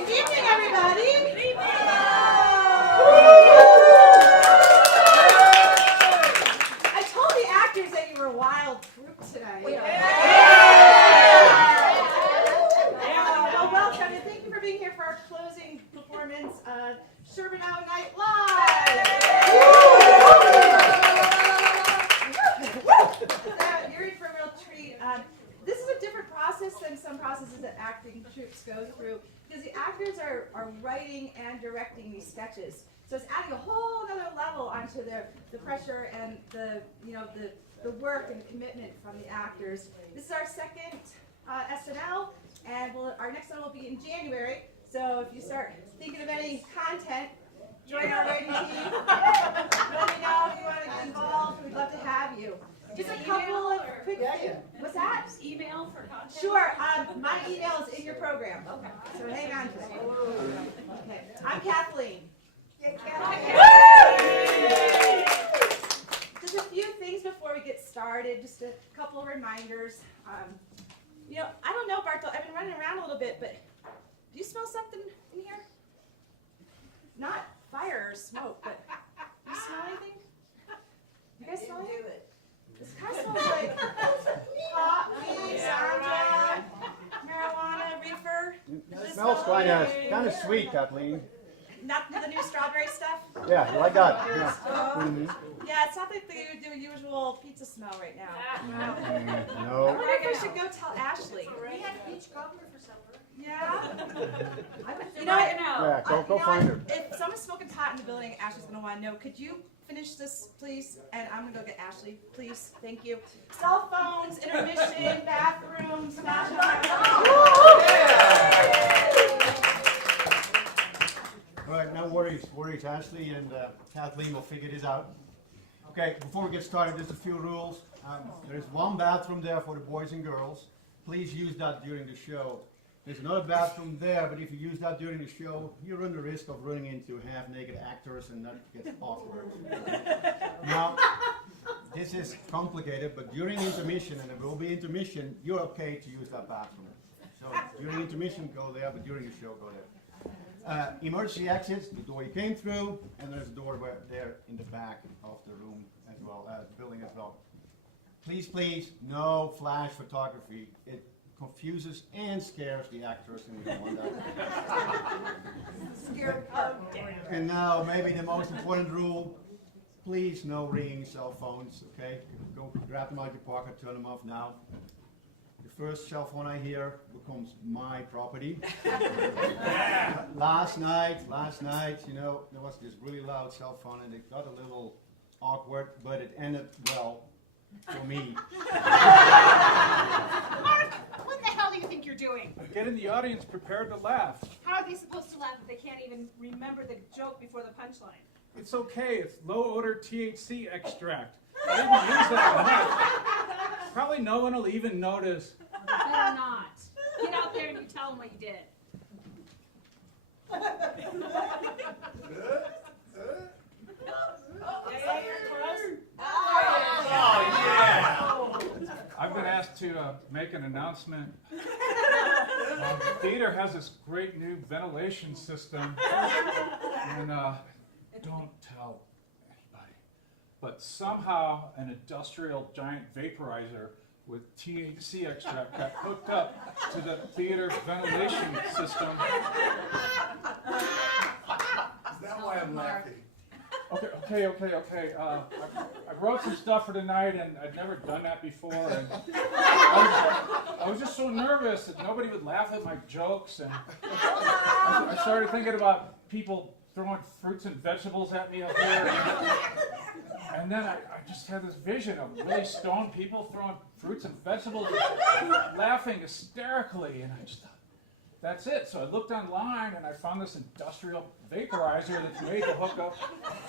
Good evening, everybody. Good evening. I told the actors that you were a wild group tonight. Well, welcome and thank you for being here for our closing performance of Sherbino Night Live. You're in for a real treat. This is a different process than some processes that acting troupes go through because the actors are writing and directing these sketches. So it's adding a whole other level onto the pressure and the work and commitment from the actors. This is our second SNL, and our next one will be in January. So if you start thinking of any content, join our writing team. Let me know if you want to get involved. We'd love to have you. Just a couple of quick things. What's that? Email for content? Sure. My email is in your program. Okay. So hang on to it. Okay. I'm Kathleen. Just a few things before we get started. Just a couple of reminders. I don't know, Bartol. I've been running around a little bit, but do you smell something in here? Not fire or smoke, but do you smell anything? You guys smell anything? This kind of smells like pot, weed, ganja, marijuana, reefer. It smells kind of sweet, Kathleen. Not the new strawberry stuff? Yeah, like that. Yeah. Yeah, it's not like the usual pizza smell right now. I No. wonder if I should go tell Ashley. We had peach cobbler for supper. Yeah? Yeah, go find her. If someone's smoking pot in the building, Ashley's going to want to know, could you finish this, please? And I'm going to go get Ashley, please. Thank you. Cell phones, intermission, bathrooms, All right, no worries, Ashley and Kathleen will figure this out. Okay, before we get started, there's a few rules. There is one bathroom there for the boys and girls. Please use that during the show. There's another bathroom there, but if you use that during the show, you run the risk of running into half-naked actors, and that gets awkward. Now, this is complicated, but during intermission, and there will be intermission, you're okay to use that bathroom. So during intermission, go there, but during the show, go there. Emergency exits, the door you came through, and there's a door there in the back of the room as well, the building as well. Please, no flash photography. It confuses and scares the actors, and we don't want that. And now, maybe the most important rule, please no ringing cell phones, okay? Go grab them out of your pocket, turn them off now. The first cell phone I hear becomes my property. Last night, there was this really loud cell phone, and it got a little awkward, but it ended well for me. Mark, what the hell do you think you're doing? Getting the audience prepared to laugh. How are they supposed to laugh if they can't even remember the joke before the punchline? It's okay, it's low-odor THC extract. I didn't use that much. Probably no one will even notice. Better not. Get out there and you tell them what you did. I've been asked to make an announcement. The theater has this great new ventilation system, and don't tell anybody, but somehow an industrial giant vaporizer with THC extract got hooked up to the theater ventilation system. Is that why I'm laughing? Okay. I wrote some stuff for tonight, and I'd never done that before. And I was just so nervous that nobody would laugh at my jokes, and I started thinking about people throwing fruits and vegetables at me up here. And then I just had this vision of really stoned people throwing fruits and vegetables, laughing hysterically, and I just thought, that's it. So I looked online and I found this industrial vaporizer that's made to hook up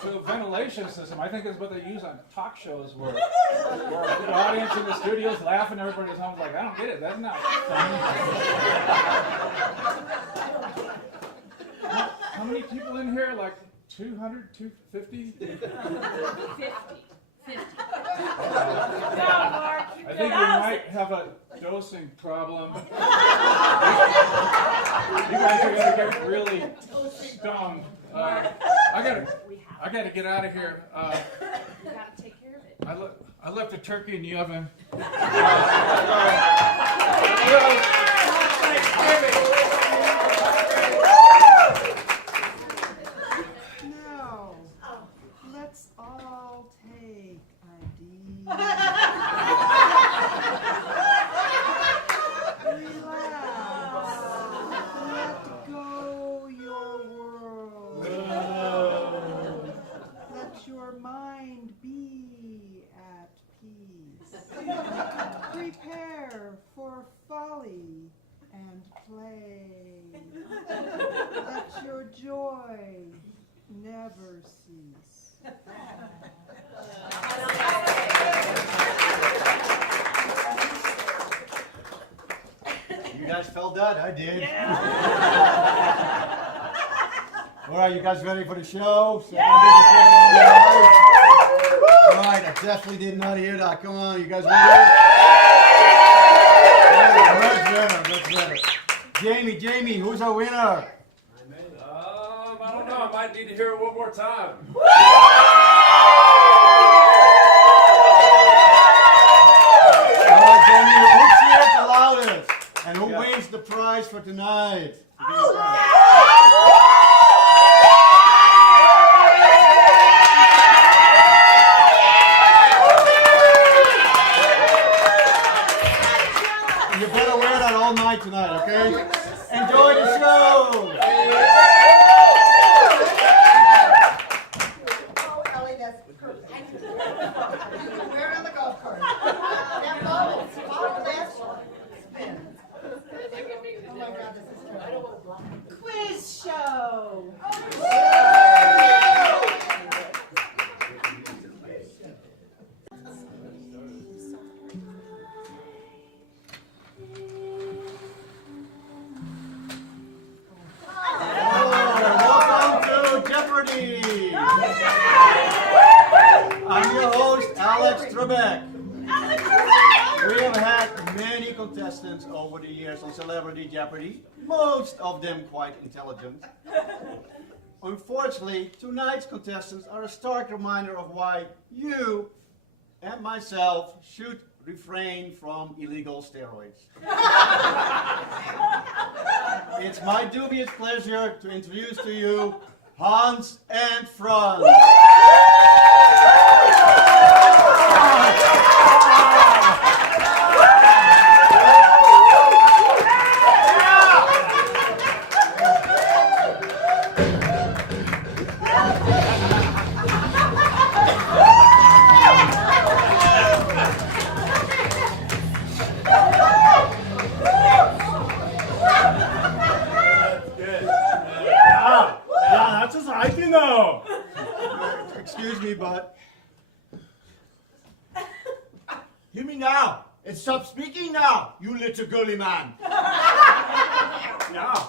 to a ventilation system. I think it's what they use on talk shows where the audience in the studio's laughing, everybody's home like, I don't get it, that's not funny. How many people in here? Like 200, 250? 50. Go, Mark. I think we might might have a dosing problem. You guys are gonna get really stoned. I gotta get out of here. You gotta take care of it. I left the turkey in the oven. Now, let's all take a deep relax. Let go your world. Let your mind be at peace. Prepare for folly and play. Let your joy never cease. You guys felt that? I did. All right, you guys ready for the show? All right, I definitely did not hear that. Come on, you guys ready? Much better. Jamie, who's our winner? I don't know. I might need to hear it one more time. All right, Jamie, who cheered the loudest? And who wins the prize for tonight? You better wear that all night tonight, okay? Enjoy the show! Oh, Ellie, that's perfect. You can wear it on the golf cart. That ball, follow that spin. Oh my God, this is terrible. Quiz show. Welcome to Jeopardy! I'm your host, Alex Trebek. We have had many contestants over the years on Celebrity Jeopardy, most of them quite intelligent. Unfortunately, tonight's contestants are a stark reminder of why you and myself should refrain from illegal steroids. It's my dubious pleasure to introduce to you Hans and Franz. Yeah, that's just right, you know. Excuse me, but Hear me now, and stop speaking now, you little girly man. Yeah.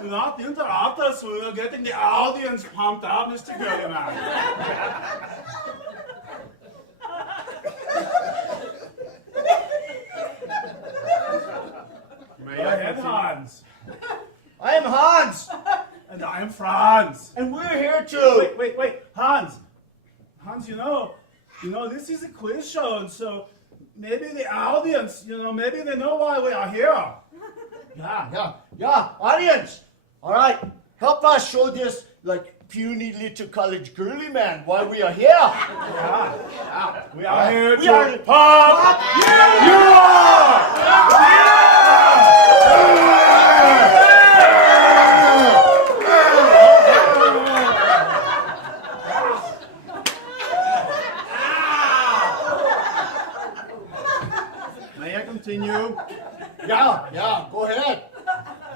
Do not interrupt us. We are getting the audience pumped up, Mr. Girlyman. Go ahead, Hans. I am Hans, And I am Franz. and we're here to... Wait, Hans. Hans, you know, this is a quiz show, and so maybe the audience, maybe they know why we are here. Yeah, audience. All right, help us show this, puny little college girly man why we are here. Yeah. We are here We to are- pump you up! may I continue? Yeah, go ahead.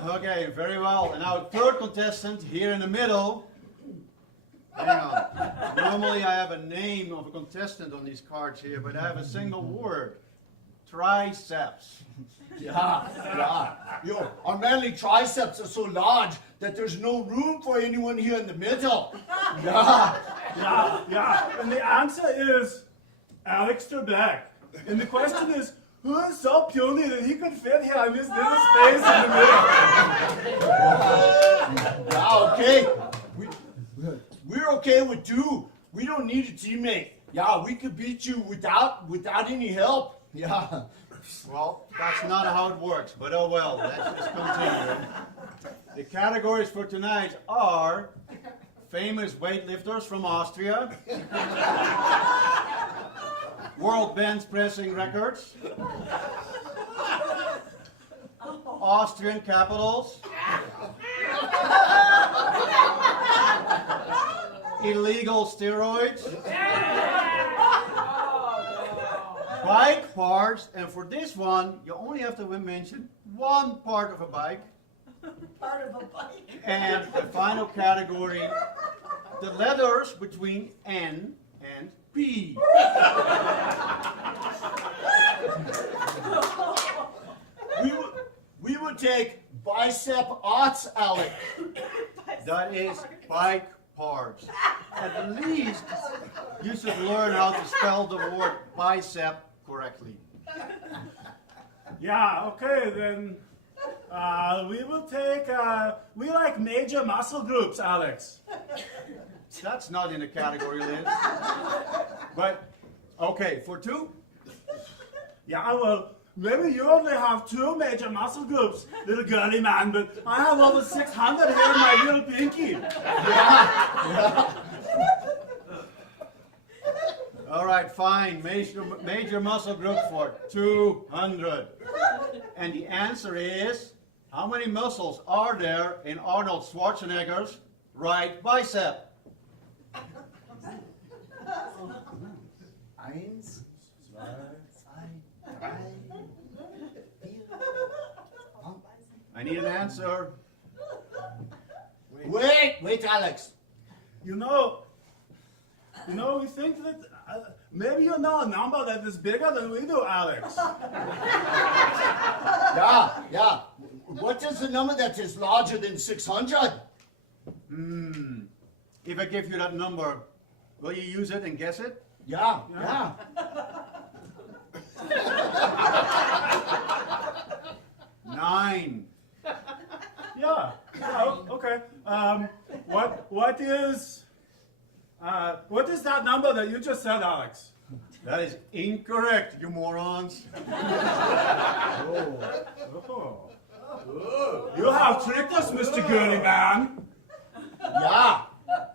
Okay, very well. And our third contestant here in the middle. Hang on. Normally I have a name of a contestant on these cards here, but I have a single word. Triceps. Yeah. Yo, our manly triceps are so large that there's no room for anyone here in the middle. Yeah. Yeah. And the answer is Alex Trebek. And the question is, who is so puny that he could fit here in this little space in the middle? Yeah, okay. We're okay with two. We don't need a teammate. Yeah, we could beat you without any help. Yeah. Well, that's not how it works, but oh well, let's just continue. The categories for tonight are famous weightlifters from Austria, world bench pressing records, Austrian capitals, illegal steroids, bike parts, and for this one, you only have to mention one part of a bike. Part of a bike. And the final category, the letters between N and P. We would take bicep arts, Alec. That is bike parts. At least you should learn how to spell the word bicep correctly. Yeah, okay, then we will take, we like major muscle groups, Alex. That's not in the category list. But, okay, for two, Yeah, well, maybe you only have 2 major muscle groups, little girly man, but I have over 600 here in my little pinky. all right, fine, major muscle group for 200. And the answer is, how many muscles are there in Arnold Schwarzenegger's right bicep? Eins, zwei, drei, vier. I need an answer. Wait, Alex. You know, we think that maybe you know a number that is bigger than we do, Alex. Yeah. What is the number that is larger than 600? If I give you that number, will you use it and guess it? Yeah. 9. Yeah. Oh, okay. What is that number that you just said, Alex? That is incorrect, you morons. Oh. You have tricked us, Mr. Girly Man. Yeah.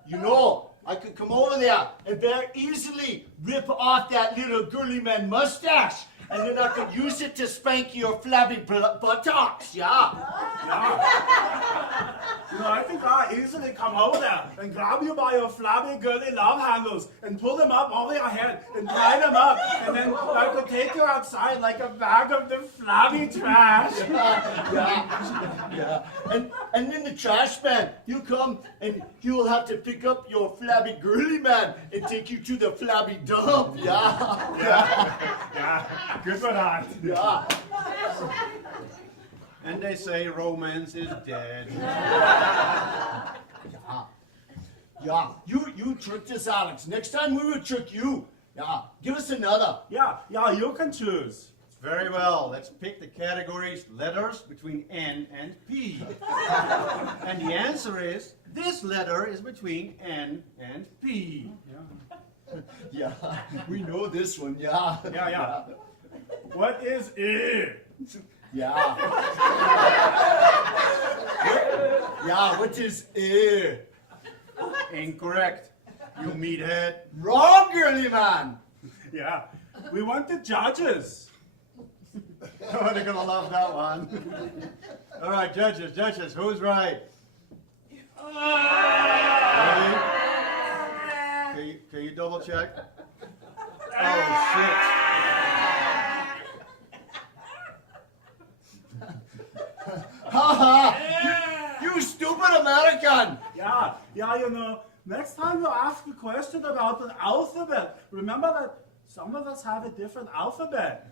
You know, I could come over there and very easily rip off that little girly man mustache, and then I could use it to spank your flabby buttocks. Yeah. You know, I think I'll easily come over there and grab you by your flabby girly love handles and pull them up over your head and tie them up, and then I could take you outside like a bag of the flabby trash. Yeah. And then the trash man, he'll come and he will have to pick up your flabby girly man and take you to the flabby dump. Yeah. Good for that. Yeah. And they say romance is dead. Yeah. You tricked us, Alex. Next time we will trick you. Yeah. Give us another. Yeah, you can choose. Very well, let's pick the categories letters between N and P. And the answer is, this letter is between N and P. Yeah. We know this one. Yeah. Yeah. What is E? Yeah. What is Incorrect, you meathead. wrong, girly man? Yeah. We want the judges. Oh, they're gonna love that one. All right, judges, who's right? Ready? Can you double check? Oh, shit. Haha! You stupid American! Yeah, you know, next time you ask a question about an alphabet, remember that some of us have a different alphabet.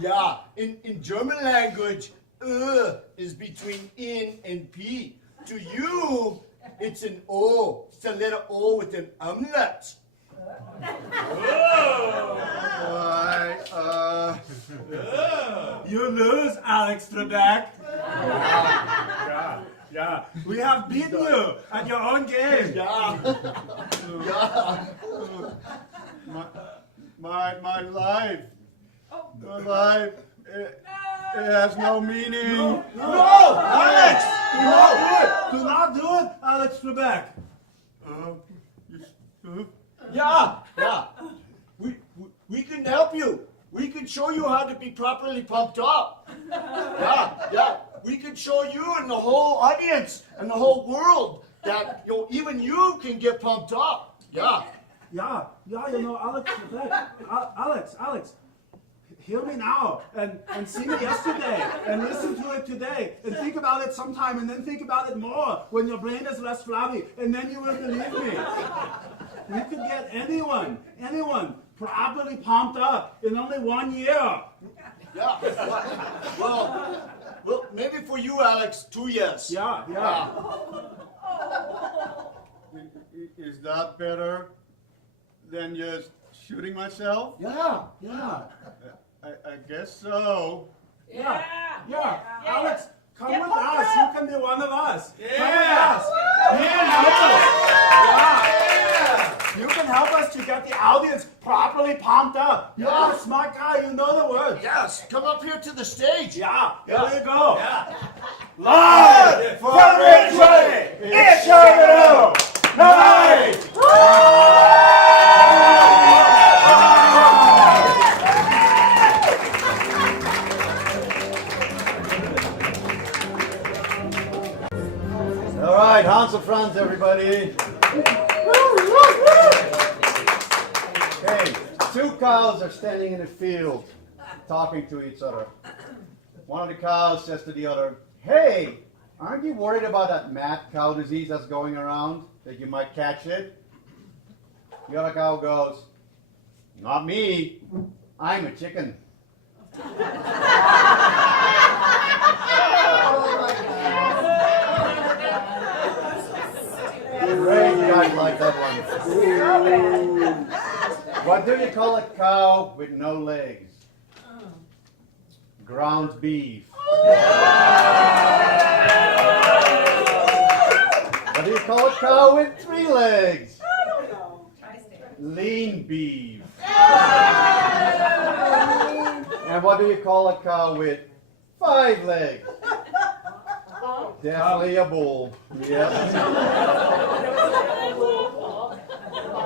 Yeah. In German language, is between N and P. To you, it's an O. It's a letter O with an umlaut. Oh! You lose, Alex Trebek. Yeah. We have beaten you at your own game. Yeah. Yeah. My life. My life. It has no meaning. No, Alex! Do not do it, Alex Trebek. Yeah. We can help you. We can show you how to be properly pumped up. Yeah. We can show you and the whole audience and the whole world that even you can get pumped up. Yeah. Yeah, you know, Alex Trebek. Alex. Hear me now and see me yesterday and listen to it today and think about it sometime and then think about it more when your brain is less flabby and then you will believe me. We could get anyone properly pumped up in only 1 year. Yeah. Well, maybe for you, Alex, 2 years. Yeah. Is that better than just shooting myself? Yeah. I guess so. Yeah. Alex, come with us. You can be one of us. Come with us. You can help us. Yeah. You can help us to get the audience properly pumped up. You're a smart guy. You know the words. Yes. Come up here to the stage. Yeah. Here you go. Yeah. Live from Ridgway, it's Sherbino Night! All right, Hans of Franz, everybody. Okay, two cows are standing in a field talking to each other. One of the cows says to the other, "Hey, aren't you worried about that mad cow disease that's going around, that you might catch it?" The other cow goes, "Not me, I'm a chicken." Great, you guys like that one. What do you call a cow with no legs? Ground beef. What do you call a cow with 3 legs? Lean beef. And what do you call a cow with 5 legs? Definitely a bull. Yeah.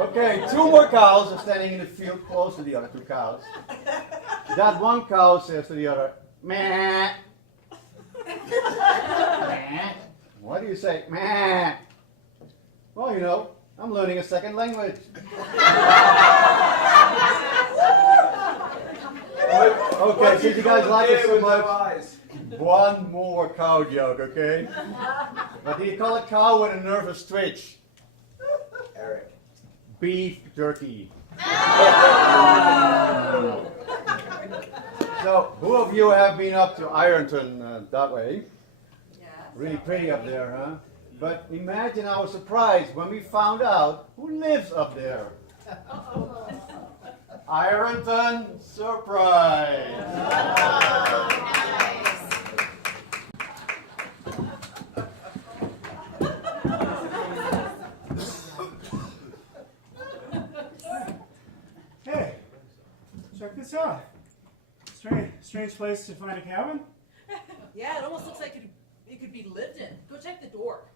Okay, 2 more cows are standing in the field close to the other 2 cows. That one cow says to the other, "Meh." Meh. What do you say? Meh. Well, you know, I'm learning a second language. Okay, since you guys like it so much, one more cow joke, okay? What do you call a cow with a nervous twitch? Eric. Beef jerky. So, who of you have been up to Ironton that way? Yeah. Really pretty up there, huh? But imagine our surprise when we found out who lives up there. Ironton surprise. Hey, check this out. Strange place to find a cabin. Yeah, it almost looks like it could be lived in. Go check the door.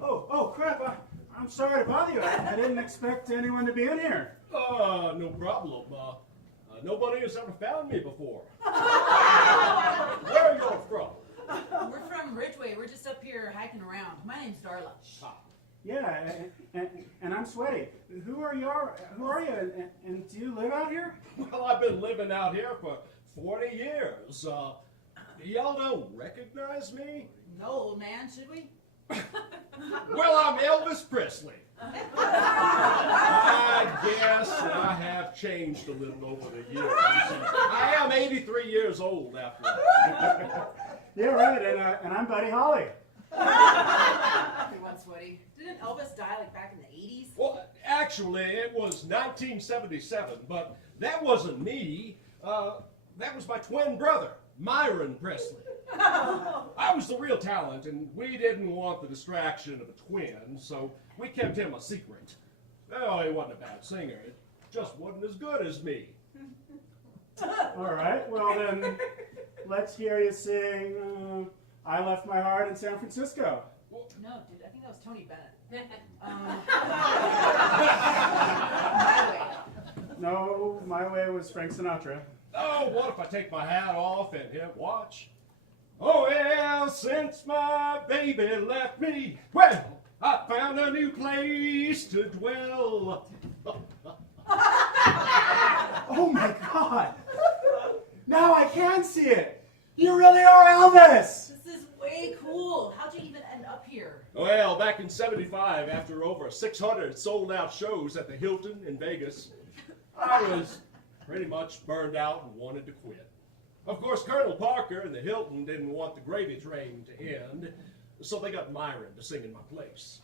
Oh crap! I'm sorry to bother you. I didn't expect anyone to be in here. No problem. Nobody has ever found me before. Where are you from? We're from Ridgway. We're just up here hiking around. My name's Darla. Yeah, and I'm Sweaty. Who are you? And do you live out here? Well, I've been living out here for 40 years. Y'all don't recognize me? No, old man, should we? Well, I'm Elvis Presley. I guess I have changed a little over the years. I am 83 years old after all. Yeah, right. And I'm Buddy Holly. Everyone's sweaty. Didn't Elvis die like back in the 80s? Well, actually, actually, it was 1977, but that wasn't me. That was my twin brother, Myron Presley. I was the real talent, and we didn't want the distraction of a twin, so we kept him a secret. Oh, he wasn't a bad singer. It just wasn't as good as me. All right, well then, let's hear you sing I Left My Heart in San Francisco. No, dude, I think that was Tony Bennett. No, My Way was Frank Sinatra. Oh, what if I take my hat off and hit watch? Oh, well, since my baby left me, well, I found a new place to dwell. Oh my God! Now I can see it! You really are Elvis! This is way cool. How'd you even end up here? Well, back in '75, after over 600 sold-out shows at the Hilton in Vegas, I was pretty much burned out and wanted to quit. Of course, Colonel Parker and the Hilton didn't want the gravy train to end, so they got Myron to sing in my place.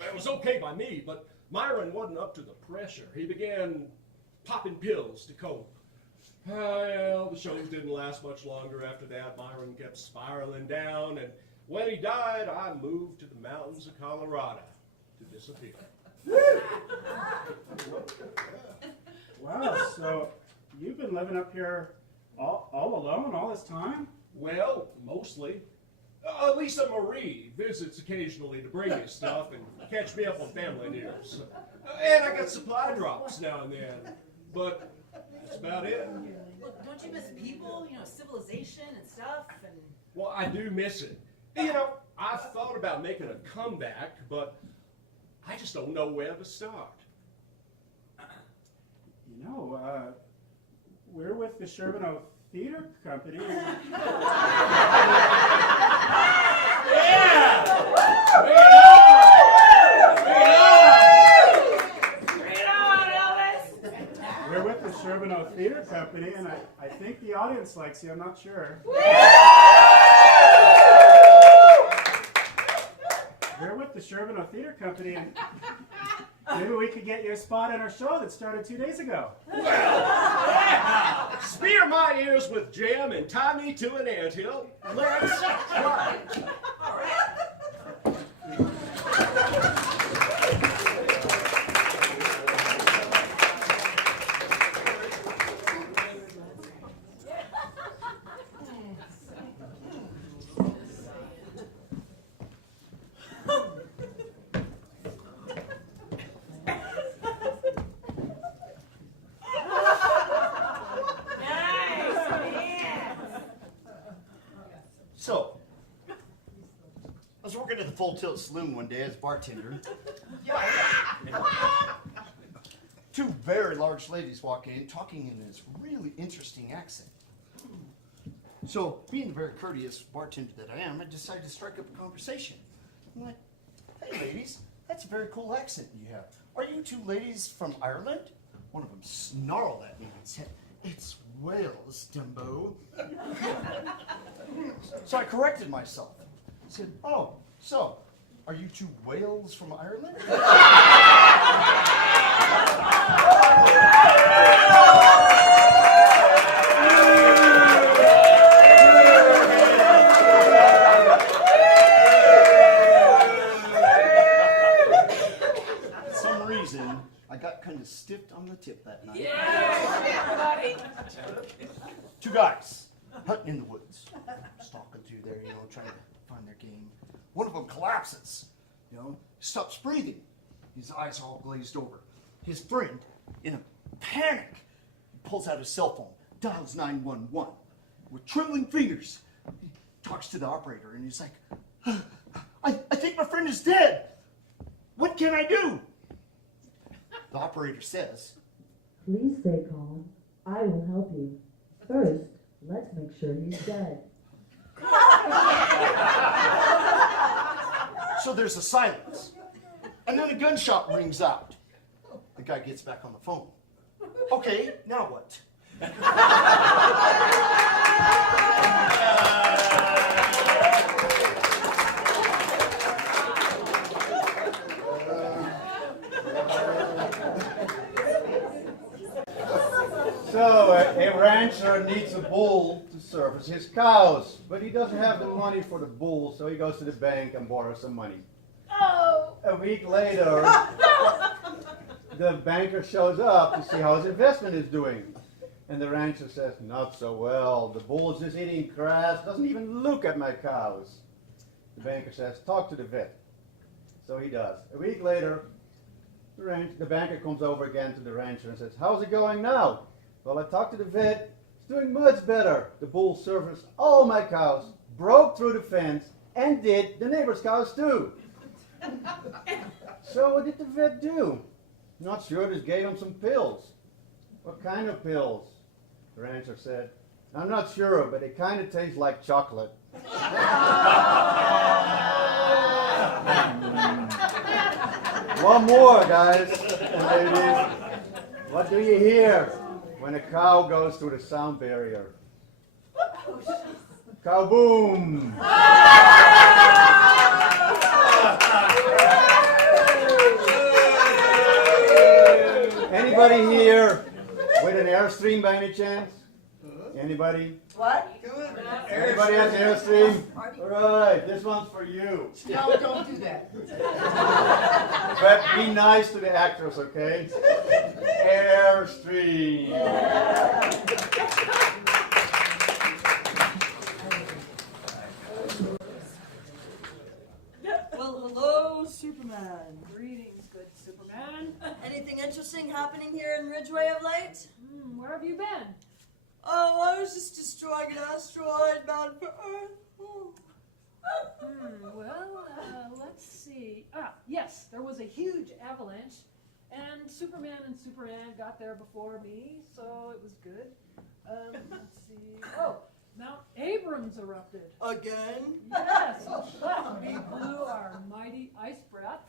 It was okay by me, but Myron wasn't up to the pressure. He began popping pills to cope. Well, the shows didn't last much longer after that. Myron kept spiraling down, and when he died, I moved to the mountains of Colorado to disappear. Wow, so you've been living up here all alone all this time? Well, mostly. Lisa Marie visits occasionally to bring me stuff and catch me up on family news. And I get supply drops now and then. But that's about it. Look, don't you miss people? You know, civilization and stuff? And Well, I do miss it. You know, I've thought about making a comeback, but I just don't know where to start. You know, we're with the Sherbino Theatre Company. We're with the Sherbino Theatre Company, and I think the audience likes you. I'm not sure. We're with the Sherbino Theatre Company, and maybe we could get you a spot in our show that started 2 days ago. Well, yeah. Smear my ears with jam and tie me to an anthill. Let's try it. So, I was working at the Full Tilt Saloon one day as a bartender. Two very large ladies walk in, talking in this really interesting accent. So, being the very courteous bartender that I am, I decided to strike up a conversation. I'm like, hey ladies, that's a very cool accent you have. Are you two ladies from Ireland? One of them snarled at me and said, it's Wales, Dumbo. So I corrected myself. I said, oh, so, are you two whales from Ireland? For some reason, I got kind of stiffed on the tip that night. Two guys hunting in the woods, stalking through there, trying to find their game. One of them collapses, stops breathing. His eyes all glazed over. His friend, in a panic, pulls out his cell phone, dials 911. With trembling fingers, he talks to the operator, and he's like, I think my friend is dead. What can I do? The operator says, please stay calm. I will help you. First, let's make sure he's dead. So there's a silence. And then a gunshot rings out. The guy gets back on the phone. Okay, now what? So, a rancher needs a bull to service his cows, but he doesn't have the money for the bull, so he goes to the bank and borrows some money. Oh. A week later, the banker shows up to see how his investment is doing. And the rancher says, not so well. The bull is just eating grass, doesn't even look at my cows. The banker says, talk to the vet. So he does. A week later, the banker comes over again to the rancher and says, how's it going now? Well, I talked to the vet. It's doing much better. The bull serviced all my cows, broke through the fence, and did the neighbor's cows too. So what did the vet do? Not sure, just gave him some pills. What kind of pills? The rancher said, I'm not sure, but they kind of taste like chocolate. One more, guys and ladies. What do you hear when a cow goes through the sound barrier? Cow boom! Anybody here with an Airstream by any chance? Anybody? What? Anybody has an Airstream? Alright, this one's for you. No, don't do that. But be nice to the actors, okay? Airstream. Well, hello, Superman. Greetings, good Superman. Anything interesting happening here in Ridgway of late? Where have you been? Oh, I was just destroying an asteroid bound for Earth. Oh. Well, let's see. Yes, there was a huge avalanche, and Superman and Super-Ann got there before me, so it was good. Let's see. Oh, Mount Abrams erupted. Again? Yes, but we blew our mighty ice breath,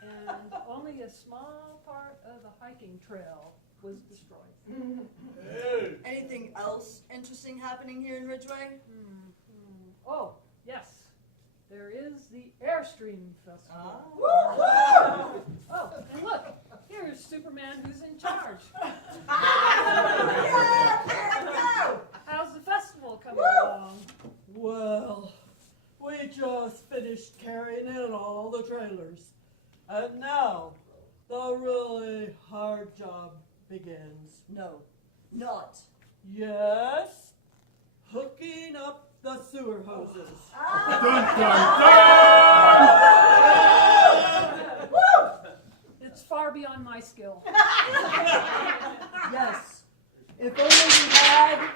and only a small part of the hiking trail was destroyed. Anything else interesting happening here in Ridgway? Oh, yes. There is the Airstream Festival. Oh, and look, here's Superman who's in charge. How's the festival coming along? Well, we just finished carrying in all the trailers. And now, the really hard job begins. No, not. Yes, hooking up the sewer hoses. It's far beyond my skill. Yes, if only we had.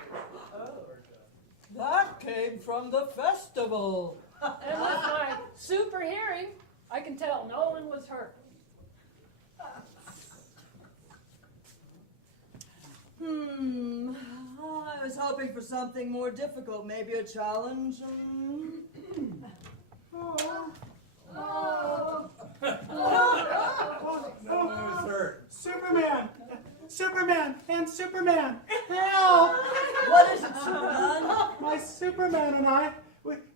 That came from the festival. And with my super hearing, I can tell no one was hurt. I was hoping for something more difficult, maybe a challenge. Superman! Superman and Superman! Help! What is it, Superman? My Superman and I,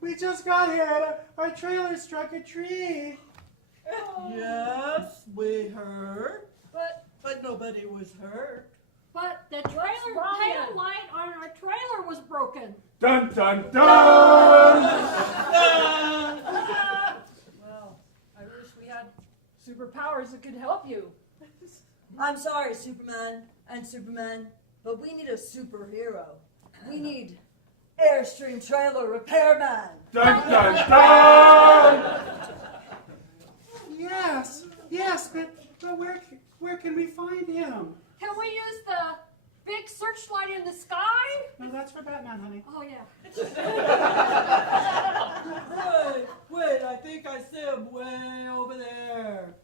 we just got here and our trailer struck a tree. Yes, we heard, But nobody was hurt. The trailer tail light on our trailer was broken. Dun dun dun! well, I wish we had superpowers that could help you. I'm sorry, Superman and Superman, but we need a superhero. We need Airstream Trailer Repairman. Dun dun dun! Yes, but where can we find him? Can we use the big searchlight in the sky? No, that's for Batman, honey. Oh, yeah. Wait, I think I see him way over there.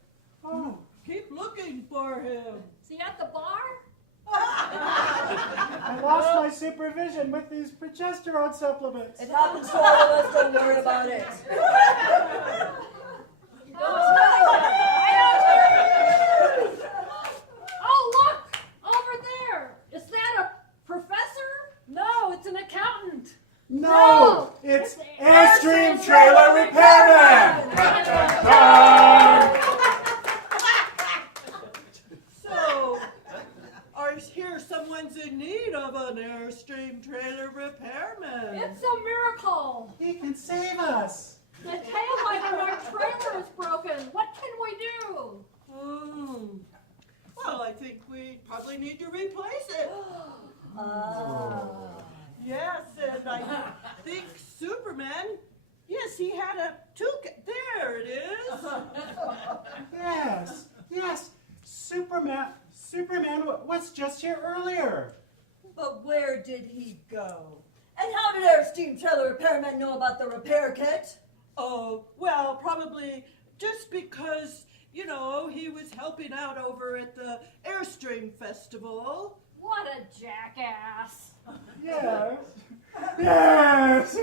Oh, keep looking for him. Is he at the bar? I lost my supervision with these progesterone supplements. It happens to all of us, don't worry about it. Oh, look! Over there! Is that a professor? No, it's an accountant. No, it's Airstream Trailer Repairman! So, are here some someone's in need of an Airstream trailer repairman. It's a miracle. He can save us. The tail light on our trailer is broken. What can we do? Well, I think we probably need to replace it. Yes, and I think Superman, yes, he had a there it is. Yes. Superman was just here earlier. But where did he go? And how did our steam trailer repairman know about the repair kit? Oh, well, probably just because, you know, he was helping out over at the Airstream Festival. What a jackass. Yes,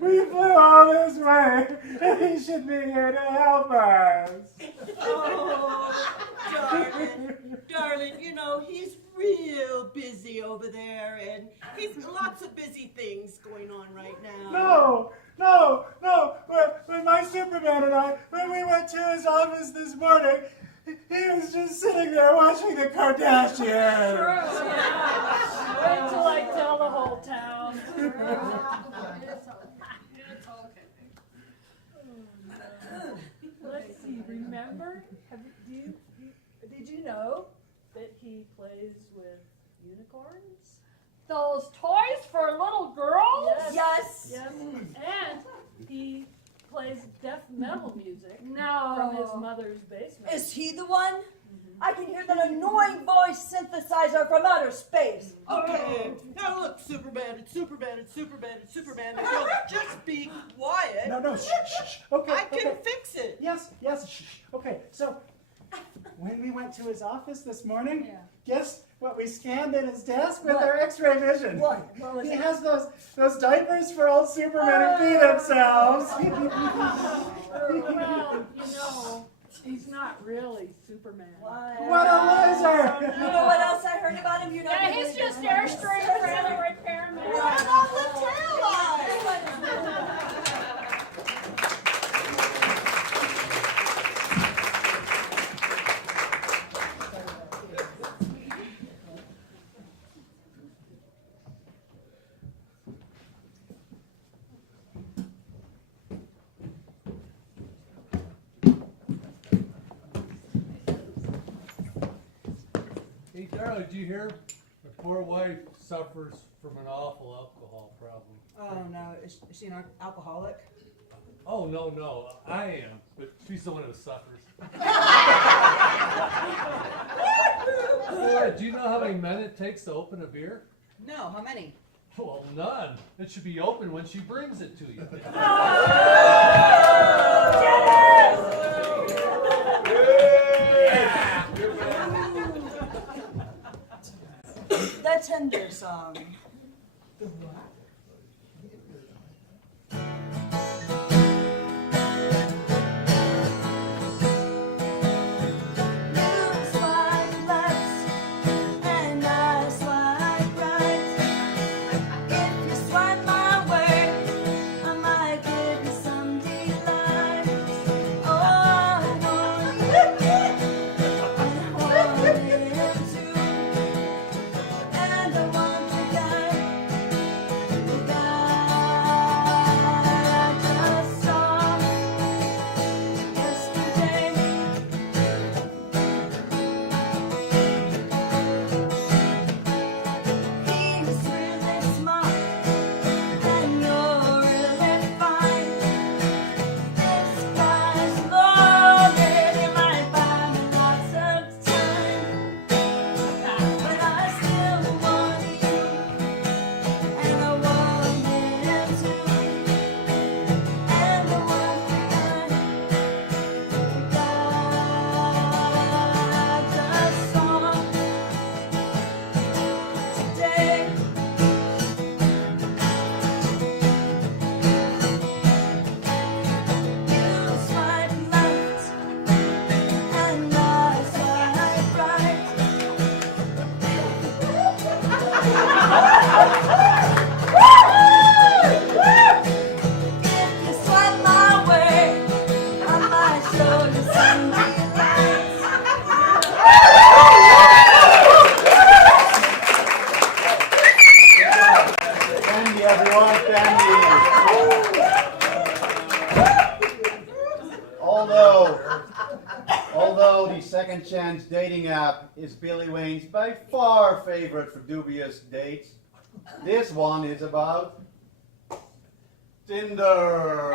we flew all this way, and he should be here to help us. Oh, darling, you know, he's real busy over there, and he's lots of busy things going on right now. No. When my Superman and I, when we went to his office this morning, he was just sitting there watching the Kardashians. True, yeah. Wait till I tell the whole town. It's okay. Let's see, remember? Did you know that he plays with unicorns? Those toys for little girls? Yes. And he plays death metal music No. from his mother's basement. Is he the one? I can hear that annoying voice synthesizer from outer space. Okay, now look, Superman, it's Superman. If you'll just be quiet, No, shh. Okay. I can fix it. Yes, shh. Okay, so when we went to his office this morning, guess what we scanned in his desk with our X-ray vision? What was He it? has those diapers for old Supermen who pee themselves. Well, you know, he's not really Superman. What a loser! You know what else I heard about him? You know, Yeah, he's just Airstream trailer repairman. What about the tail light? Hey, Darla, did you hear? My poor wife suffers from an awful alcohol problem. Oh no, is she an alcoholic? Oh, no, I am, but she's the one who suffers. Boy, do you know how many men it takes to open a beer? No, how many? Well, none. It should be open when she brings it to you. The Tender Song. second chance dating app is Billy Wayne's by far favorite for dubious dates. This one is about Tinder. Oh,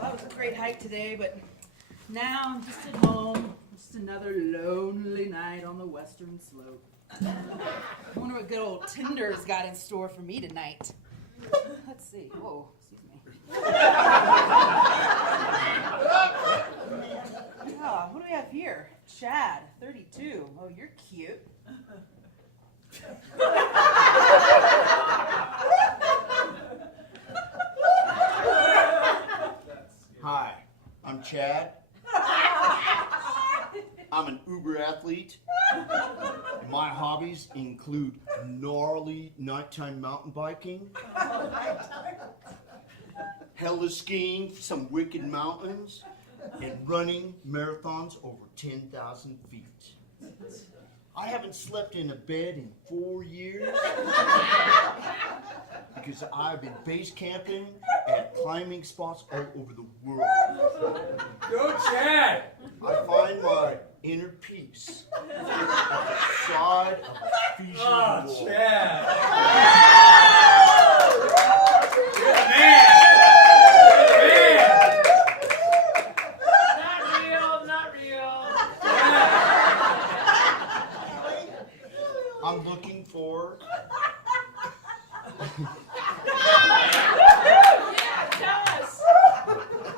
that was a great hike today, but now I'm just at home. Just another lonely night on the western slope. I wonder what good old Tinder's got in store for me tonight. Let's see. Whoa, excuse me. Oh, what do we have here? Chad, 32. Oh, you're cute. Hi, I'm Chad. I'm an Uber athlete. My hobbies include gnarly nighttime mountain biking, hella skiing for some wicked mountains, and running marathons over 10,000 feet. I haven't slept in a bed in 4 years because I've been base camping at climbing spots all over the world. Go, Chad! I find my inner peace at the side of a Ephesian wall. Chad! You're the man! You're the man! Not real, I'm looking for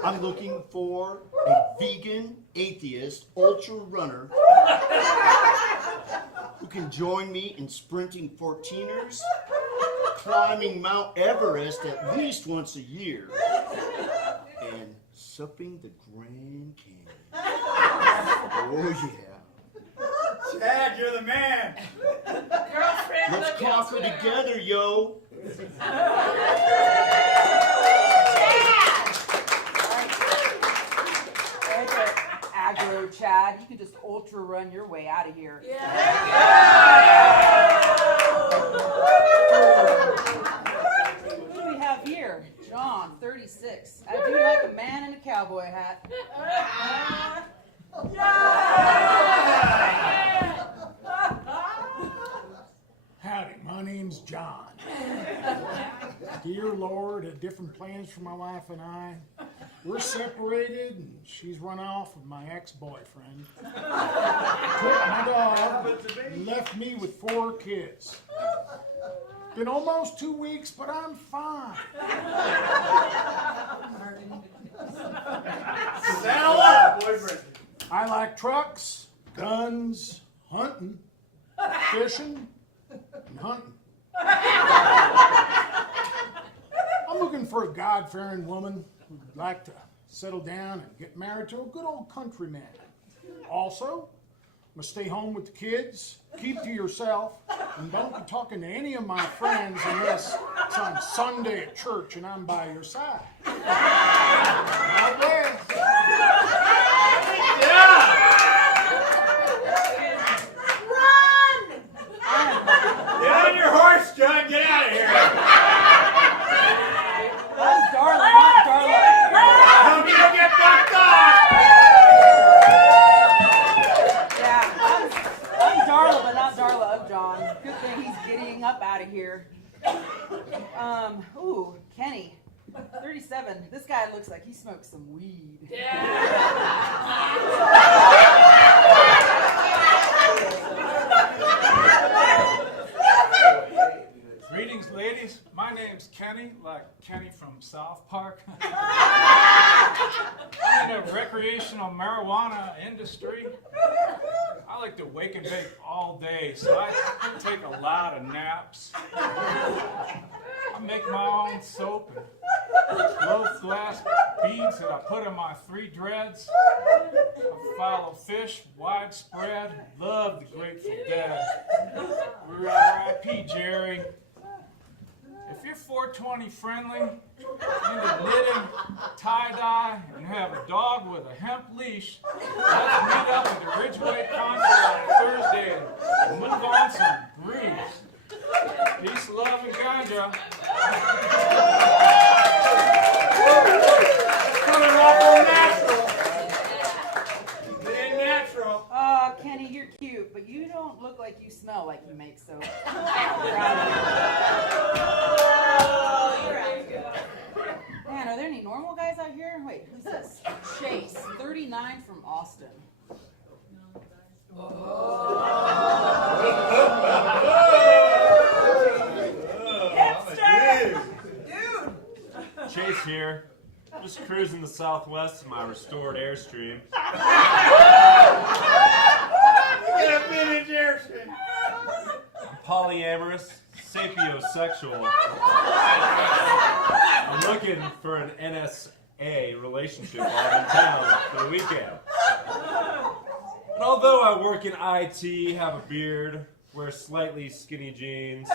I'm looking for a vegan, atheist, ultra runner who can join me in sprinting 14ers, climbing Mount Everest at least once a year, and supping the Grand Canyon. Oh yeah. Chad, you're the man. Girlfriend, Let's conquer together, yo. Aggro, Chad. You can just ultra run your way out of here. What do we have here? John, 36. I do like a man in a cowboy hat. Howdy, my name's John. Dear Lord had different plans for my wife and I. We're separated and she's run off with my ex-boyfriend. Took my dog and left me with 4 kids. Been almost 2 weeks, but I'm fine. Saddle up, boyfriend. I like trucks, guns, hunting, fishing, and hunting. I'm looking for a God-fearing woman who'd like to settle down and get married to a good old country man. Also, I'm gonna stay home with the kids, keep to yourself, and don't be talking to any of my friends unless it's on Sunday at church and I'm by your side. Out there. Get on your horse, John. Get out of here. I'm Darla, not Darla. Help me to get fucked up. Yeah, I'm Darla, but not Darla of John. Good thing he's getting up out of here. Ooh, Kenny, 37. This guy looks like he smokes some weed. Greetings, ladies. My name's Kenny, like Kenny from South Park. I'm in the recreational marijuana industry. I like to wake and bake all day, so I take a lot of naps. I make my own soap and clove glass beads that I put in my 3 dreads. I follow fish widespread. Love the Grateful Dead. R.I.P. Jerry. If you're 420 friendly, into knitting, tie-dye, and have a dog with a hemp leash, let's meet up at the Ridgway Colorado on Thursday and move on some breeze. Peace, love, and ganja. like you make, so. Man, are there any normal guys out here? Wait, who's this? Chase, 39 from Austin. Chase here. Just cruising the southwest of my restored Airstream. Polyamorous, sapiosexual. I'm looking for an NSA relationship while I'm in town for the weekend. And although I work in IT, have a beard, wear slightly skinny jeans,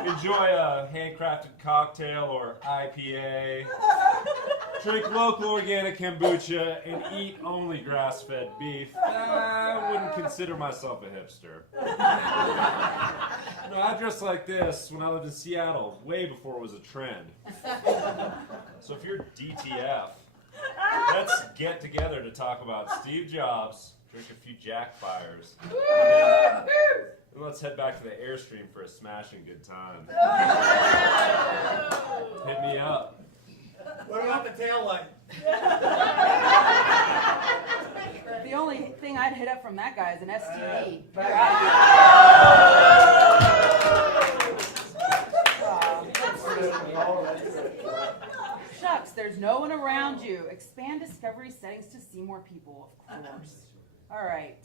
enjoy a handcrafted cocktail or IPA, drink local organic kombucha, and eat only grass-fed beef, I wouldn't consider myself a hipster. No, I dressed like this when I lived in Seattle, way before it was a trend. So if you're DTF, let's get together to talk about Steve Jobs, drink a few Jack Fires, and let's head back to the Airstream for a smashing good time. Hit me up. What about the tail light? The only thing I'd hit up from that guy is an STD. Shucks, there's no one around you. Expand discovery settings to see more people, of course. All right,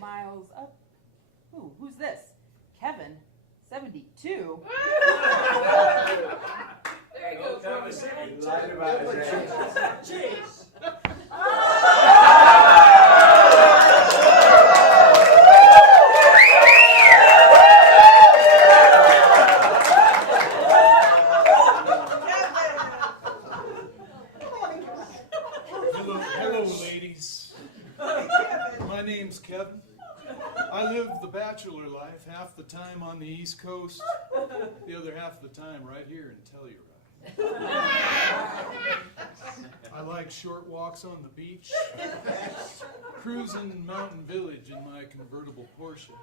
miles up. Ooh, who's this? Kevin, 72. There you go. Cheese. Hello, ladies. My name's Kevin. I live the bachelor life, half the time on the East Coast, the other half of the time right here in Telluride. I like short walks on the beach, cruising Mountain Village in my convertible Porsche,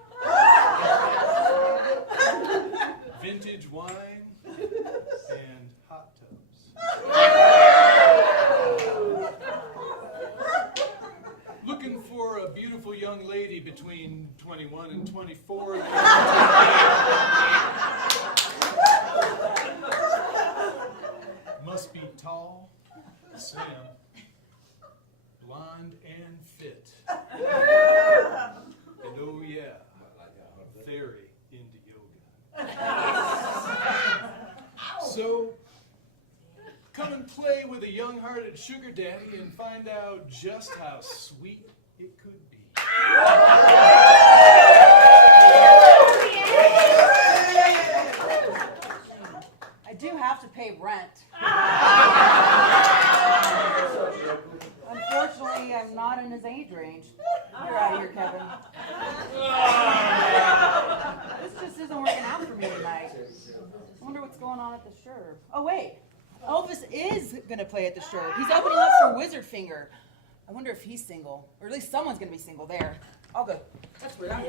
vintage wine, and hot tubs. Looking for a beautiful young lady between 21 and 24. Must be tall, slim, blonde, and fit. And oh yeah, very into yoga. So, come and play with a young-hearted sugar daddy and find out just how sweet it could be. I do have to pay rent. Unfortunately, I'm not in his age range. You're out of here, Kevin. This just isn't working out for me tonight. I wonder what's going on at the Sherb. Oh, wait. Elvis is going to play at the Sherb. He's opening up for Wizard Finger. I wonder if he's single. Or at least someone's going to be single there. I'll go. That's where I'm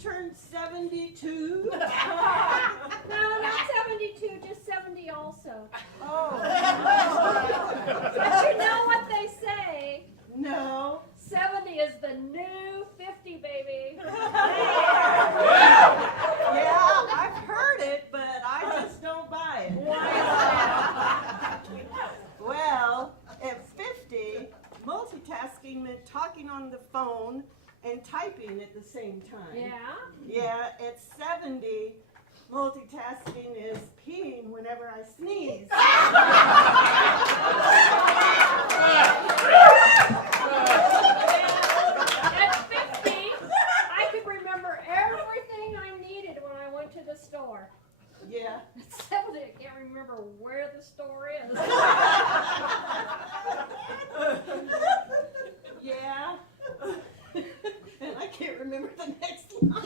turned 72? No, not 72, just 70 also. Oh. But you know what they say? No. 70 is the new 50, baby. Yeah, I've heard it, but I just don't buy it. Why is that? Well, at 50, multitasking meant talking on the phone and typing at the same time. Yeah? Yeah, at 70, multitasking is peeing whenever I sneeze. At 50, I could remember everything I needed when I went to the store. Yeah. At 70, I can't remember where the store is. Yeah. And I can't remember the next line.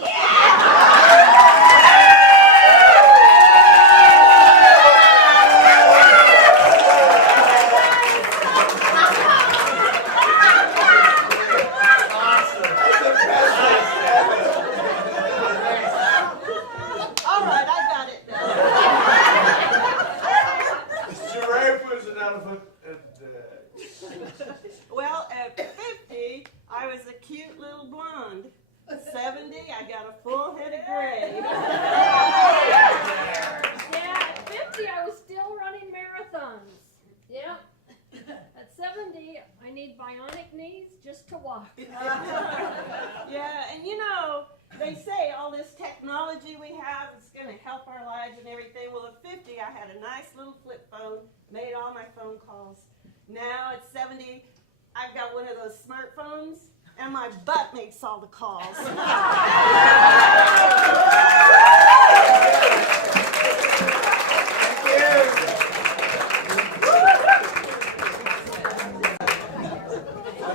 All right, I got it now. Sherb was an elephant. Well, at 50, I was a cute little blonde. 70, I got a full head of gray. Yeah, at 50, I was still running marathons. Yep. At 70, I need bionic knees just to walk. Yeah, and you know, they say all this technology we have is going to help our lives and everything. Well, at 50, I had a nice little flip phone, made all my phone calls. Now at 70, I've got one of those smartphones, and my butt makes all the calls.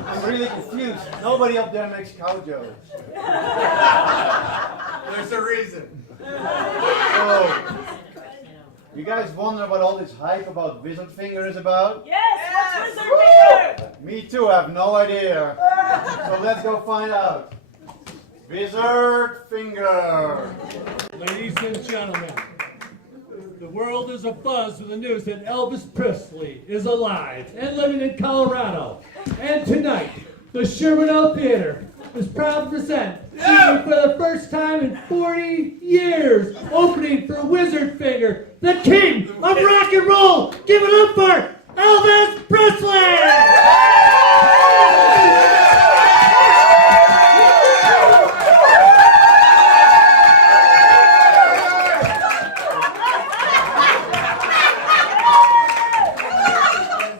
I'm really confused. Nobody up there makes cow jokes. There's a reason. So, you guys wonder what all this hype about Wizard Finger is about? Yes, what's Wizard Finger? Me too, I have no idea. So let's go find out. Wizard Finger. Ladies and gentlemen, the world is abuzz with the news that Elvis Presley is alive and living in Colorado. And tonight, the Sherbino Theatre is proud to present, for the first time in 40 years, opening for Wizard Finger, the king of rock and roll. Give it up for Elvis Presley!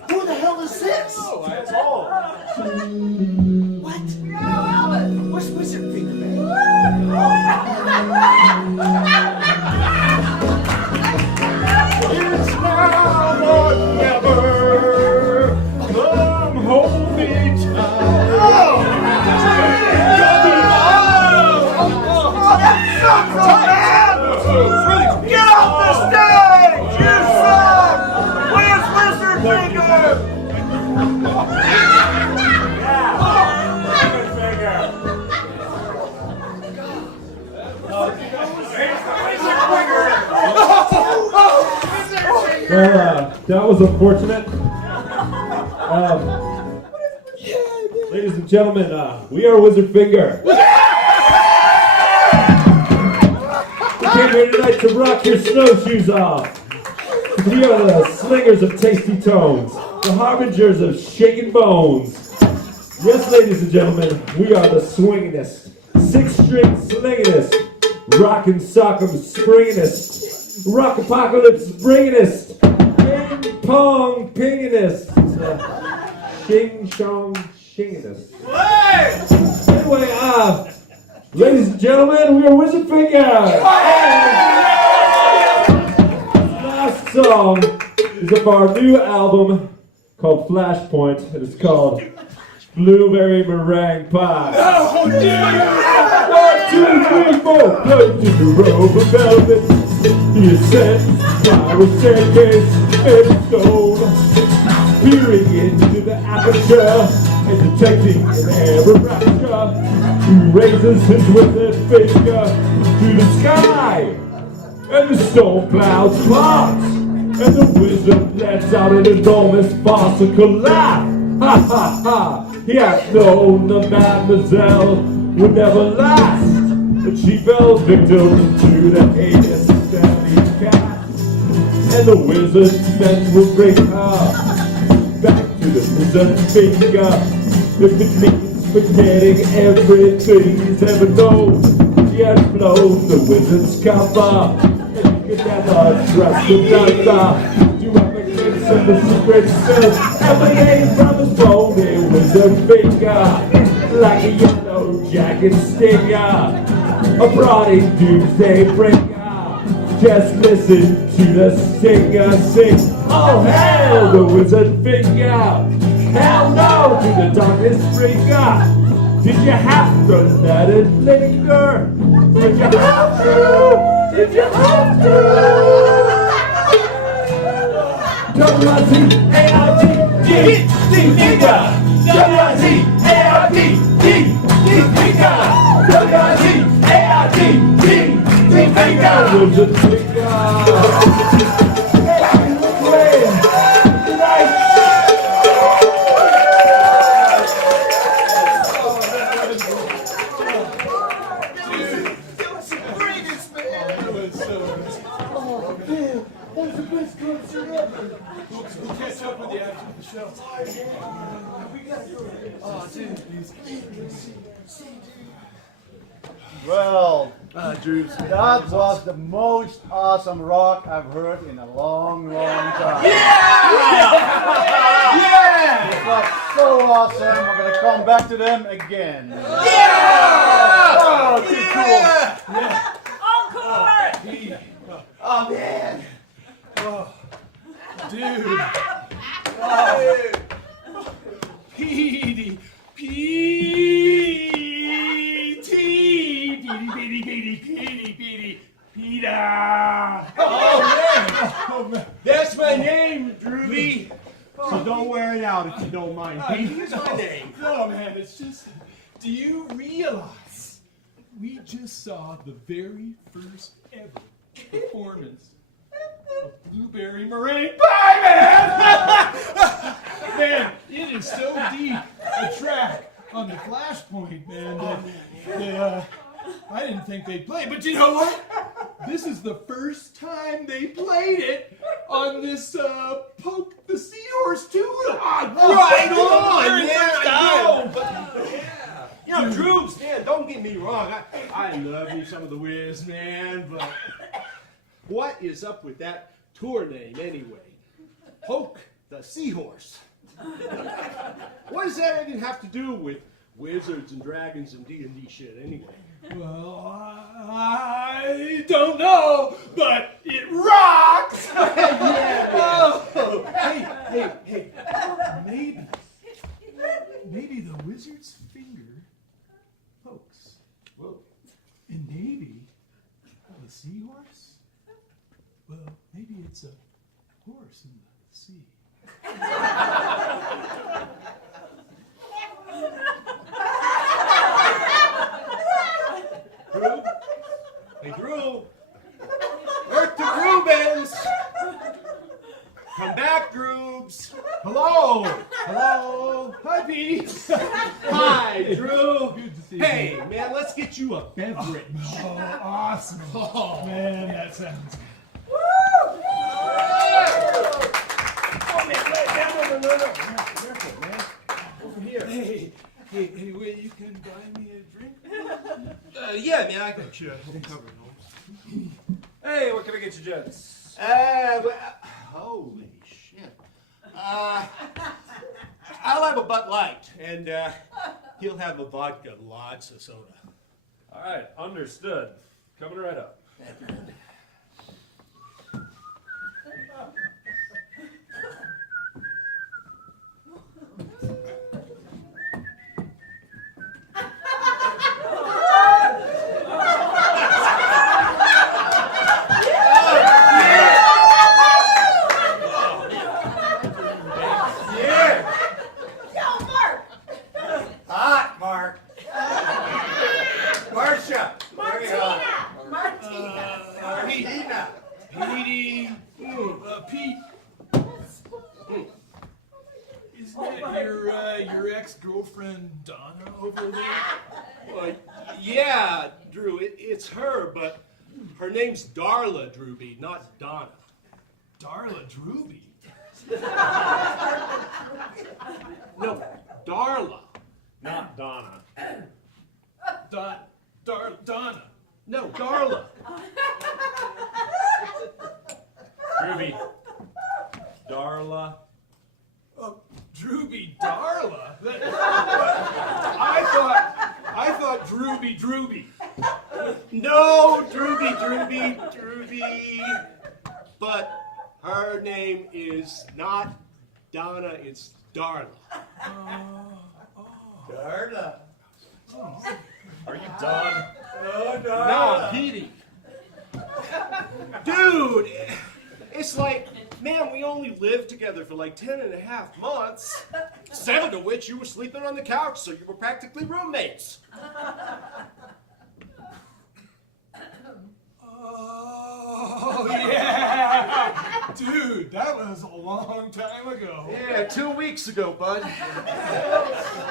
Who the hell is this? Oh, that's all. What? Where's Wizard Finger, man? It's now or never. Come hold me tight. Get off the stage! You suck! Where's Wizard Finger? Well, that was unfortunate. Ladies and gentlemen, we are Wizard Finger. We came here tonight to rock your snowshoes off. We are the slingers of tasty tones, the harbingers of shaking bones. Yes, ladies and gentlemen, we are the swinginest, six-string slingingest, rockin' sock'em springinest, rock apocalypse bringinest, ping pong pingingest, shing shong shingingest. Anyway, ladies and gentlemen, we are Wizard Finger. Last song is of our new album called Flashpoint. It is called Blueberry Meringue Pie. Oh, dear! 1, 2, 3, 4. Go to the robe of velvet. The ascent, spiral staircase, and stone. Peering into the aperture and detecting an error rapture. He raises his withered finger to the sky, and the storm clouds part, and the wizard lets out an enormous farcical laugh. Ha ha ha! He had known the mademoiselle would never last, but she fell victim to the heinous Stanley cat, and the wizard meant will bring her back to the wizard finger, if it means forgetting everything he's ever known. He had blown the wizard's cover, and he could never trust another. Do ever glimpse of the secret silk emanating from his bony wizard finger, like a yellow jacket stinger, a brawny doomsday bringer. Just listen to the singer sing, oh hail the wizard finger, hell no to the darkness bringer. Did you have to let it linger? Did you have to? Did you have to? W-I-Z-A-R-D-D, finger. W-I-Z-A-R-D-D, finger. W-I-Z-A-R-D-D, finger. Wizard finger. We'll catch up with you after the show. Oh, dude, please. Well, that was the most awesome rock I've heard in a long, long time. Yeah! Yeah! It was so awesome. We're gonna come back to them again. Yeah! Oh, too cool. Yeah! Oh man. Oh, dude. Oh. Petey. Peter. Oh man. That's my name, Droopy. So don't wear it out if you don't mind. Petey is my name. No, man, it's just, do you realize we just saw the very first ever performance of Blueberry Meringue Pie, man! Man, it is so deep a track on the Flashpoint, man, that I didn't think they'd play. But you know what? This is the first time they played it on this Poke the Seahorse tour. Right on, Very man, first I time. know. But, yeah. You know, Droops, man, don't get me wrong. I love me some of the Wiz, man, but what is up with that tour name anyway? Poke the Seahorse. What does that even have to do with wizards and dragons and D&D shit anyway? Well, I don't know, but it rocks! Yeah, oh, hey, maybe the wizard's finger pokes. Whoa. And maybe the seahorse? Well, maybe it's a horse in the sea. Drew? Hey, Drew. Earth to Drew-bins. Come back, Droobs. Hello! Hello! Hi, Petey! Hi, Drew. Good to see you. Hey, man, let's get you a beverage. Oh, awesome. Oh, man, that sounds good. Oh, man, no. Careful, man. Over here. Hey, wait, you can buy me a drink? Yeah, man, I got you. I'm covered, Holmes. Hey, what can I get you, gents? Holy shit. I'll have a Bud Light, and he'll have a vodka, lots of soda. All right, understood. Coming right up. Yeah, Drew, it's her, but her name's Darla Drewby, not Donna. Darla Drewby. No, Darla. Not Donna. Donna. No, Darla. Ruby. Darla. Drewby Darla. I thought Drewby. No, Drewby. But her name is not Donna, it's Darla. Darla. Are you done? Oh, Darla. Nah, Petey. Dude, it's like, man, we only lived together for like 10 and a half months, 7 of which you were sleeping on the couch, so you were practically roommates. Oh, yeah. Dude, that was a long time ago. Yeah, 2 weeks ago, bud.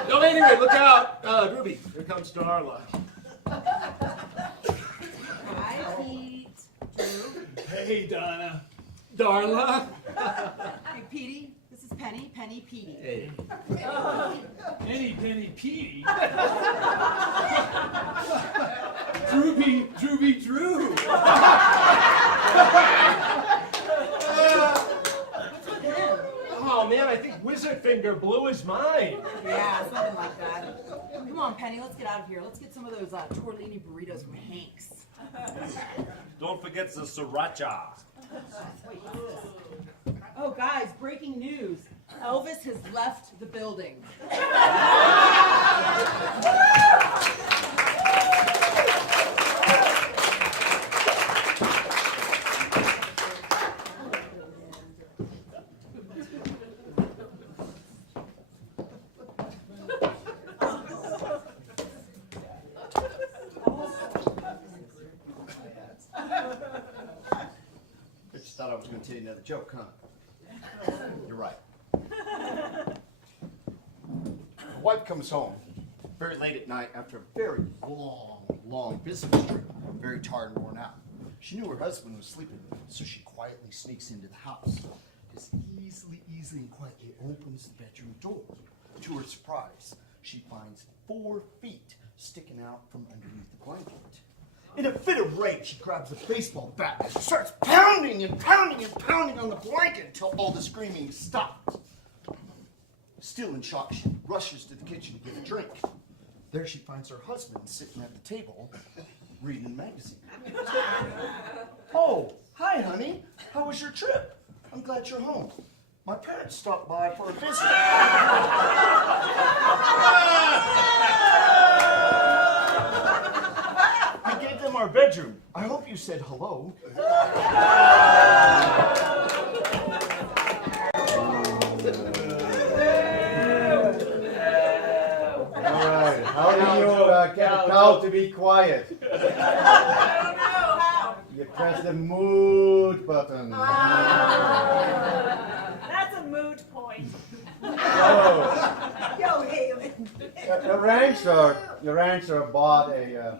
No, anyway, look out. Ruby, here comes Darla. Hi, Pete. Drew. Hey, Donna. Darla. Hey, Petey. This is Penny. Penny Petey. Hey. Penny Petey. Drewby Drew. Oh, man, I think Wizard Finger blew his mind. Yeah, something like that. Come on, Penny. Let's get out of here. Let's get some of those tortellini burritos from Hank's. Don't forget the sriracha. Oh, guys, breaking news. Elvis has left the building. I just thought I was going to tell you another joke, huh? You're right. My wife comes home very late at night after a very long business trip. Very tired and worn out. She knew her husband was sleeping, so she quietly sneaks into the house. Just easily and quietly opens the bedroom door. To her surprise, she finds 4 feet sticking out from underneath the blanket. In a fit of rage, she grabs a baseball bat and starts pounding on the blanket until all the screaming stops. Still in shock, she rushes to the kitchen to get a drink. There she finds her husband sitting at the table, reading a magazine. Oh, hi, honey. How was your trip? I'm glad you're home. My parents stopped by for a visit. I gave them our bedroom. I hope you said hello. Alright, how do you get a cow to be quiet? I don't know how. You press the mood button. That's a moot point. Yo, Haley. The rancher bought a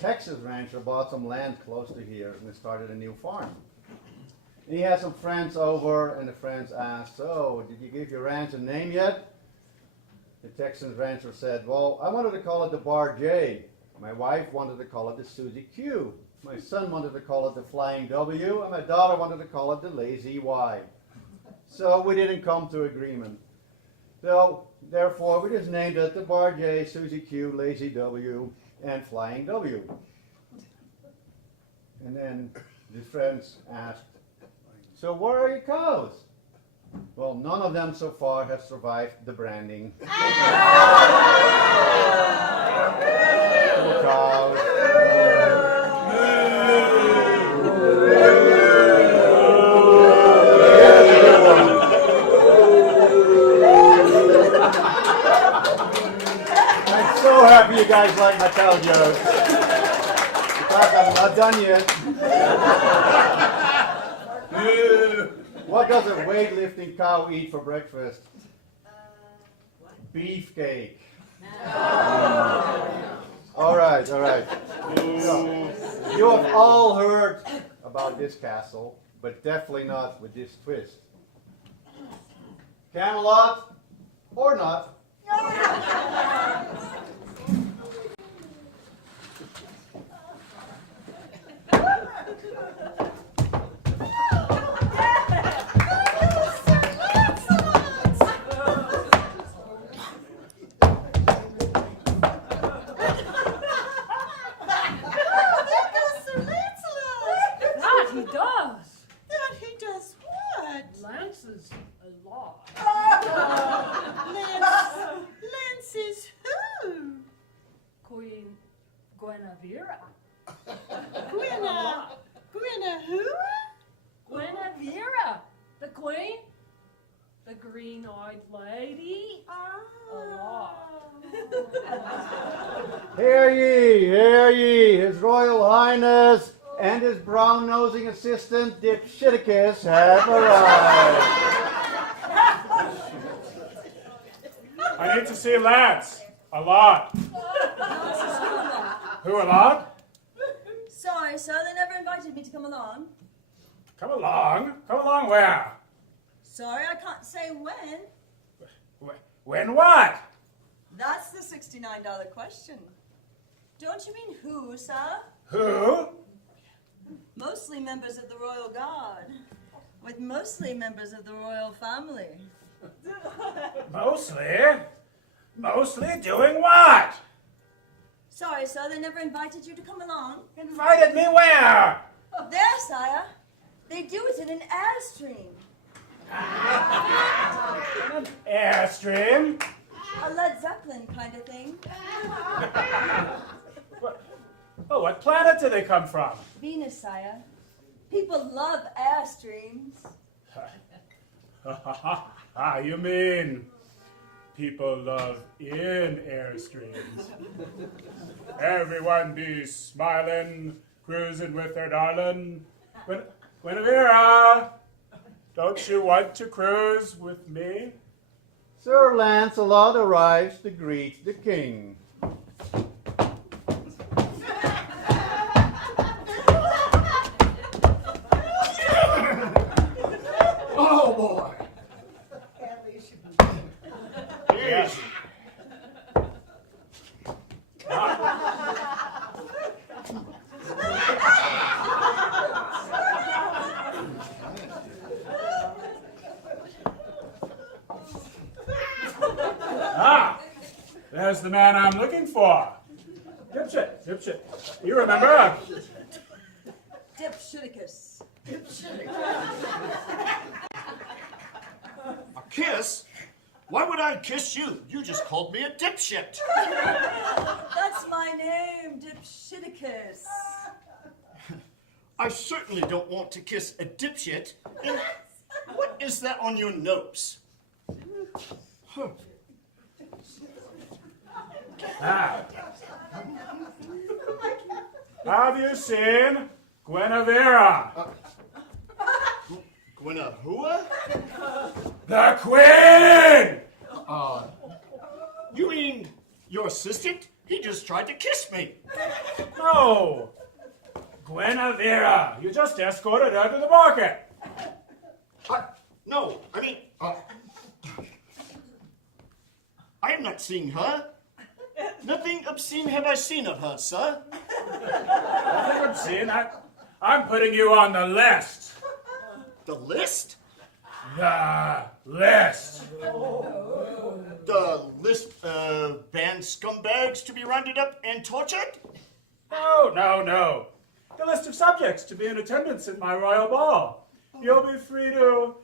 Texas rancher bought some land close to here and started a new farm. And he had some friends over, and the friends asked, "So, did you give your ranch a name yet?" The Texan rancher said, "Well, I wanted to call it the Bar J. My wife wanted to call it the Susie Q. My son wanted to call it the Flying W, and my daughter wanted to call it the Lazy Y. So we didn't come to agreement. So, therefore, we just named it the Bar J, Susie Q, Lazy W, and Flying W." And then the friends asked, "So where are your cows?" Well, none of them so far have survived the branding. Poor cows. I'm so happy you guys like my cow jokes. Because I'm not done yet. What does a weightlifting cow eat for breakfast? Beefcake. All right, all right. So, you have all heard about this castle, but definitely not with this twist. Camelot or not. Lance's alive. Lance is who? Queen Guinevere. Gwena who? Guinevere, the queen, the green-eyed lady. Alive. Hear ye, His Royal Highness and his brown-nosing assistant, Dipshiticus, have arrived. I need to see Lance. A lot. Who, a lot? Sorry, sir, they never invited me to come along. Come along? Come along where? Sorry, I can't say when. When what? That's the $69 question. Don't you mean who, sir? Who? Mostly members of the Royal Guard, with mostly members of the royal family. Mostly? Mostly doing what? Sorry, sir, they never invited you to come along. Invited me where? There, sire. They do it in an airstream. An airstream? A Led Zeppelin kind of thing. Oh, what planet do they come from? Venus, sire. People love airstreams. You mean people love in airstreams. Everyone be smiling, cruising with their darling. Guinevere, don't you want to cruise with me? Sir Lancelot arrives to greet the king. Oh boy. Yes. There's the man I'm looking for. Dipshit. You remember? Dipshiticus. A kiss? Why would I kiss you? You just called me a dipshit. That's my name, Dipshiticus. I certainly don't want to kiss a dipshit. And what is that on your nose? Huh. Have you seen Guinevere? Guinevere? The Queen! You mean your assistant? He just tried to kiss me. No! Guinevere! You just escorted her to the market! No, I mean, I am not seeing her. Nothing obscene have I seen of her, sir. Nothing obscene? I'm putting you on the list. The list? The list. The list of banned scumbags to be rounded up and tortured? No. The list of subjects to be in attendance at my royal ball. You'll be free to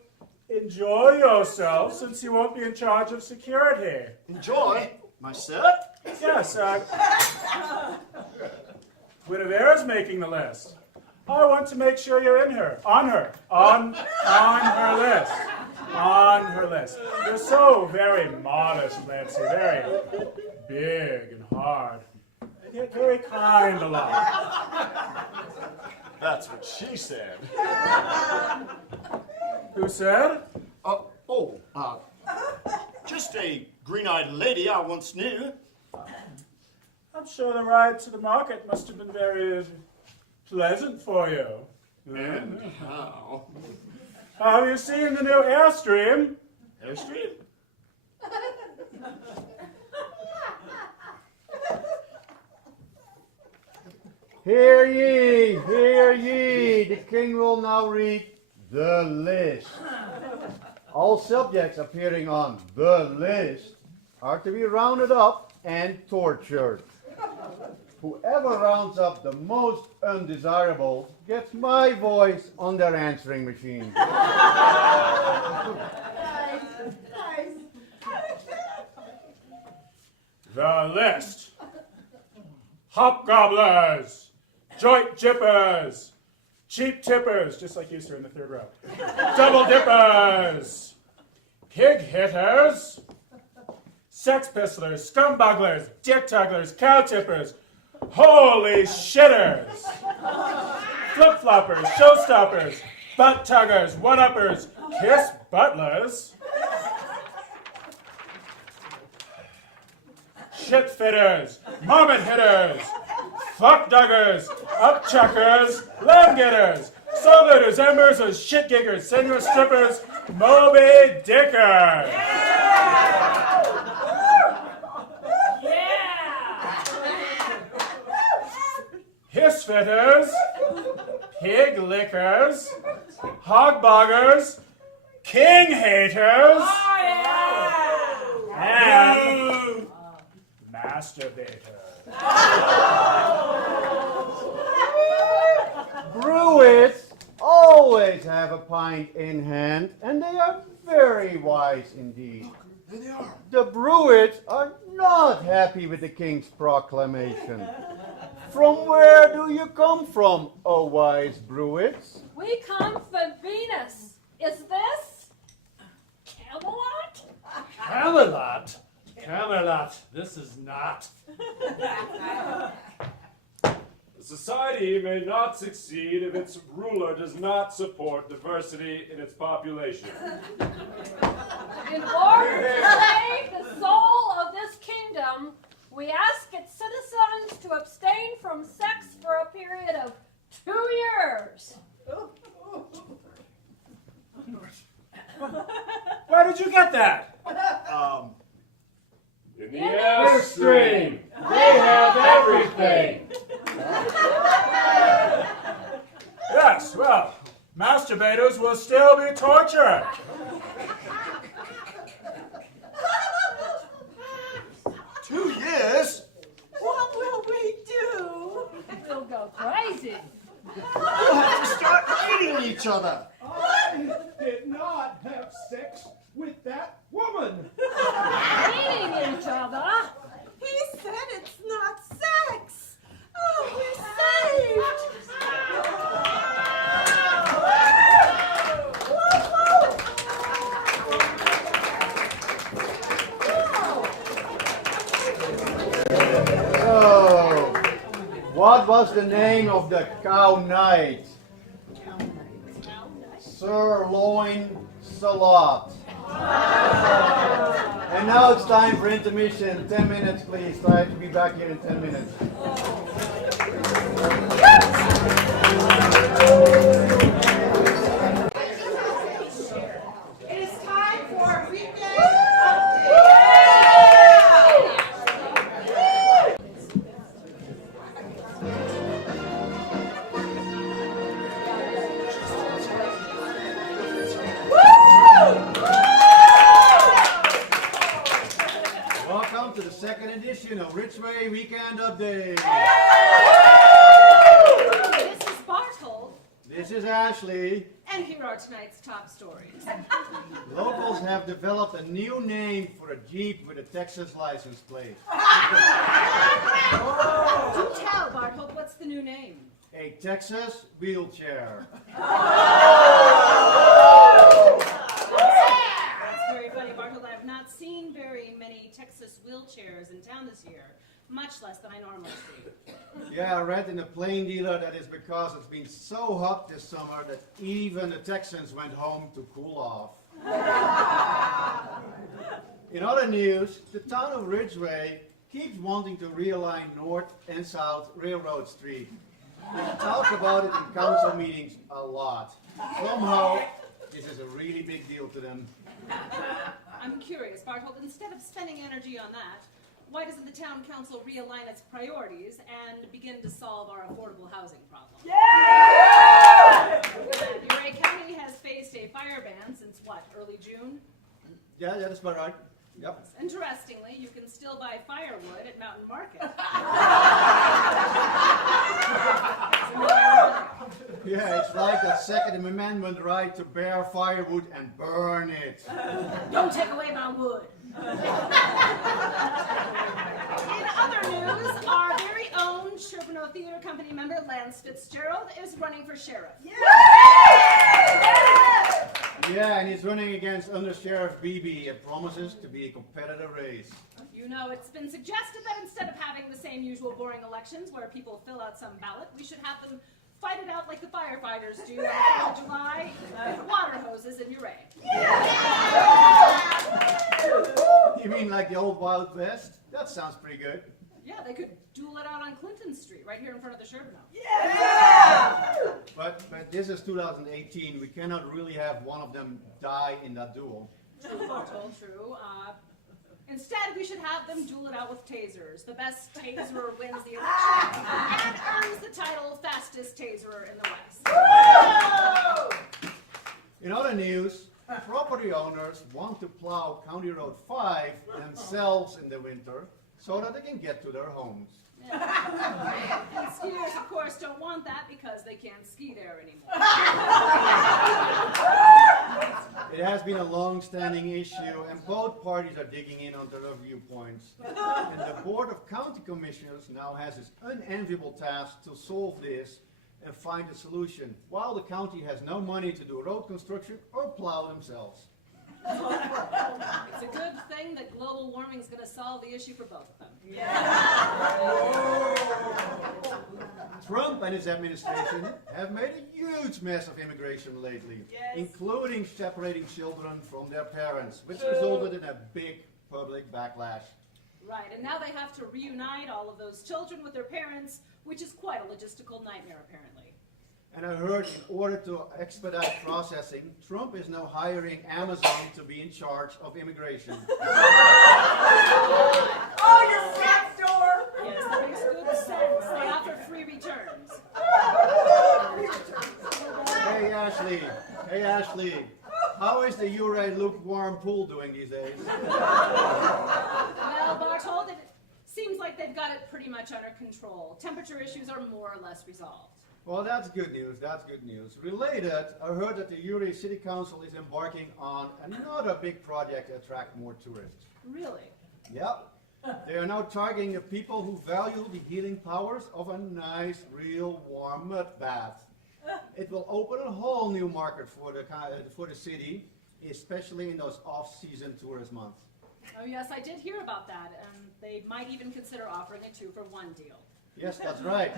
enjoy yourself since you won't be in charge of security. Enjoy? Myself? Yes, Guinevere's making the list. I want to make sure you're on her list. On her list. You're so very modest, Lancy, very big and hard. Yet very kind along. That's what she said. Who said? Just a green-eyed lady I once knew. I'm sure the ride to the market must have been very pleasant for you. And how? Have you seen the new Airstream? Airstream? Hear ye, hear ye, the king will now read the list. All subjects appearing on the list are to be rounded up and tortured. Whoever rounds up the most undesirable gets my voice on their answering machine. The list. Hobgobblers, joint jippers, cheap tippers, just like you, sir, in the third row. Double dippers, pig hitters, sex pistolers, scumbugglers, dick tugglers, cow tippers, holy shitters, flip-floppers, showstoppers, butt tuggers, one-uppers, kiss butlers, shit fitters, marmot hitters, fuck duggers, upchuckers, lamb getters, soul looters, embers, shit giggers, senor strippers, Moby Dickers. Hiss fitters, pig lickers, hog boggers, king haters, and masturbators. Bruits always have a pint in hand, and they are very wise indeed. They are. The Bruits are not happy with the king's proclamation. From where do you come from, O wise Bruits? We come from Venus. Is this Camelot? Camelot? Camelot, this is not. The society may not succeed if its ruler does not support diversity in its population. In order to save the soul of this kingdom, we ask its citizens to abstain from sex for a period of 2 years. Where did you get that? In the Airstream, they have everything. Yes, well, masturbators will still be tortured. 2 years? What will we do? We'll go crazy. We'll have to start eating each other. I did not have sex with that woman. Eating each other. He said it's not sex. Oh, we're saved. So, what was the name of the cow knight? Sirloin Salad. And now it's time for intermission. 10 minutes, please. Try to be back here in 10 minutes. It is time for weekend Welcome to the second edition of Ridgway Weekend Update. This is Bartold, This is Ashley. and here are tonight's top stories. Locals have developed a new name for a Jeep with a Texas license plate. Do tell, Bartold, what's the new name? A Texas wheelchair. That's very funny, Bartold. I have not seen very many Texas wheelchairs in town this year, much less than I normally see. Yeah, I read in the plane dealer that it's because it's been so hot this summer that even the Texans went home to cool off. In other news, the town of Ridgway keeps wanting to realign North and South Railroad Street. They talk about it in council meetings a lot. Somehow, this is a really big deal to them. I'm curious, Barthold, instead of spending energy on that, why doesn't the town council realign its priorities and begin to solve our affordable housing problem? Yeah! Ouray County has faced a fire ban since what, early June? Yeah, that's about right. Yep. Interestingly, you can still buy firewood at Mountain Market. Yeah, it's like the Second Amendment right to bear firewood and burn it. Don't take away my wood. In other news, our very own Sherbino Theatre Company member Lance Fitzgerald is running for sheriff. Yeah, and he's running against Under Sheriff Beebe. It promises to be a competitive race. You know, it's been suggested that instead of having the same usual boring elections where people fill out some ballot, we should have them fight it out like the firefighters do on the 4th of July with water hoses in Ouray. You mean like the old Wild West? That sounds pretty good. Yeah, they could duel it out on Clinton Street, right here in front of the Sherbino. But this is 2018. We cannot really have one of them die in that duel. True, Bartol, true. Instead, we should have them duel it out with tasers. The best taserer wins the election and earns the title fastest taserer in the West. In other news, property owners want to plow County Road 5 themselves in the winter so that they can get to their homes. Yeah. And skiers, of course, don't want that because they can't ski there anymore. It has been a long-standing issue, and both parties are digging in on their viewpoints. And the Board of County Commissioners now has this unenviable task to solve this and find a solution, while the county has no money to do road construction or plow themselves. It's a good thing that global warming is going to solve the issue for both of them. Trump and his administration have made a huge mess of immigration lately, including separating children from their parents, which resulted in a big public backlash. Right, and now they have to reunite all of those children with their parents, which is quite a logistical nightmare, apparently. And I heard in order to expedite processing, Trump is now hiring Amazon to be in charge of immigration. Oh, your front door! Yes, that makes good sense. They offer free returns. Hey Ashley, how is the Ouray lukewarm pool doing these days? Well, Barthold, it seems like they've got it pretty much under control. Temperature issues are more or less resolved. Well, that's good news, that's good news. Related, I heard that the Ouray City Council is embarking on another big project to attract more tourists. Really? Yep. They are now targeting the people who value the healing powers of a nice, real warm mud bath. It will open a whole new market for the city, especially in those off-season tourist months. Oh yes, I did hear about that, and they might even consider offering a 2-for-1 deal. Yes, that's right.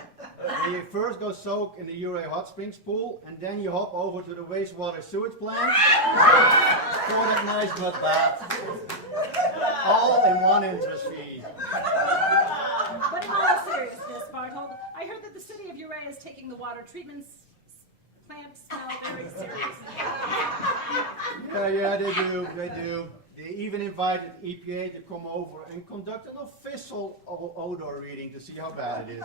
You first go soak in the Ouray Hot Springs pool, and then you hop over to the wastewater sewage plant for that nice mud bath. All in one interest fee. But in all seriousness, Barthold, I heard that the city of Ouray is taking the water treatment plant smell very seriously. Yeah, they do. They even invited EPA to come over and conduct an official odor reading to see how bad it is.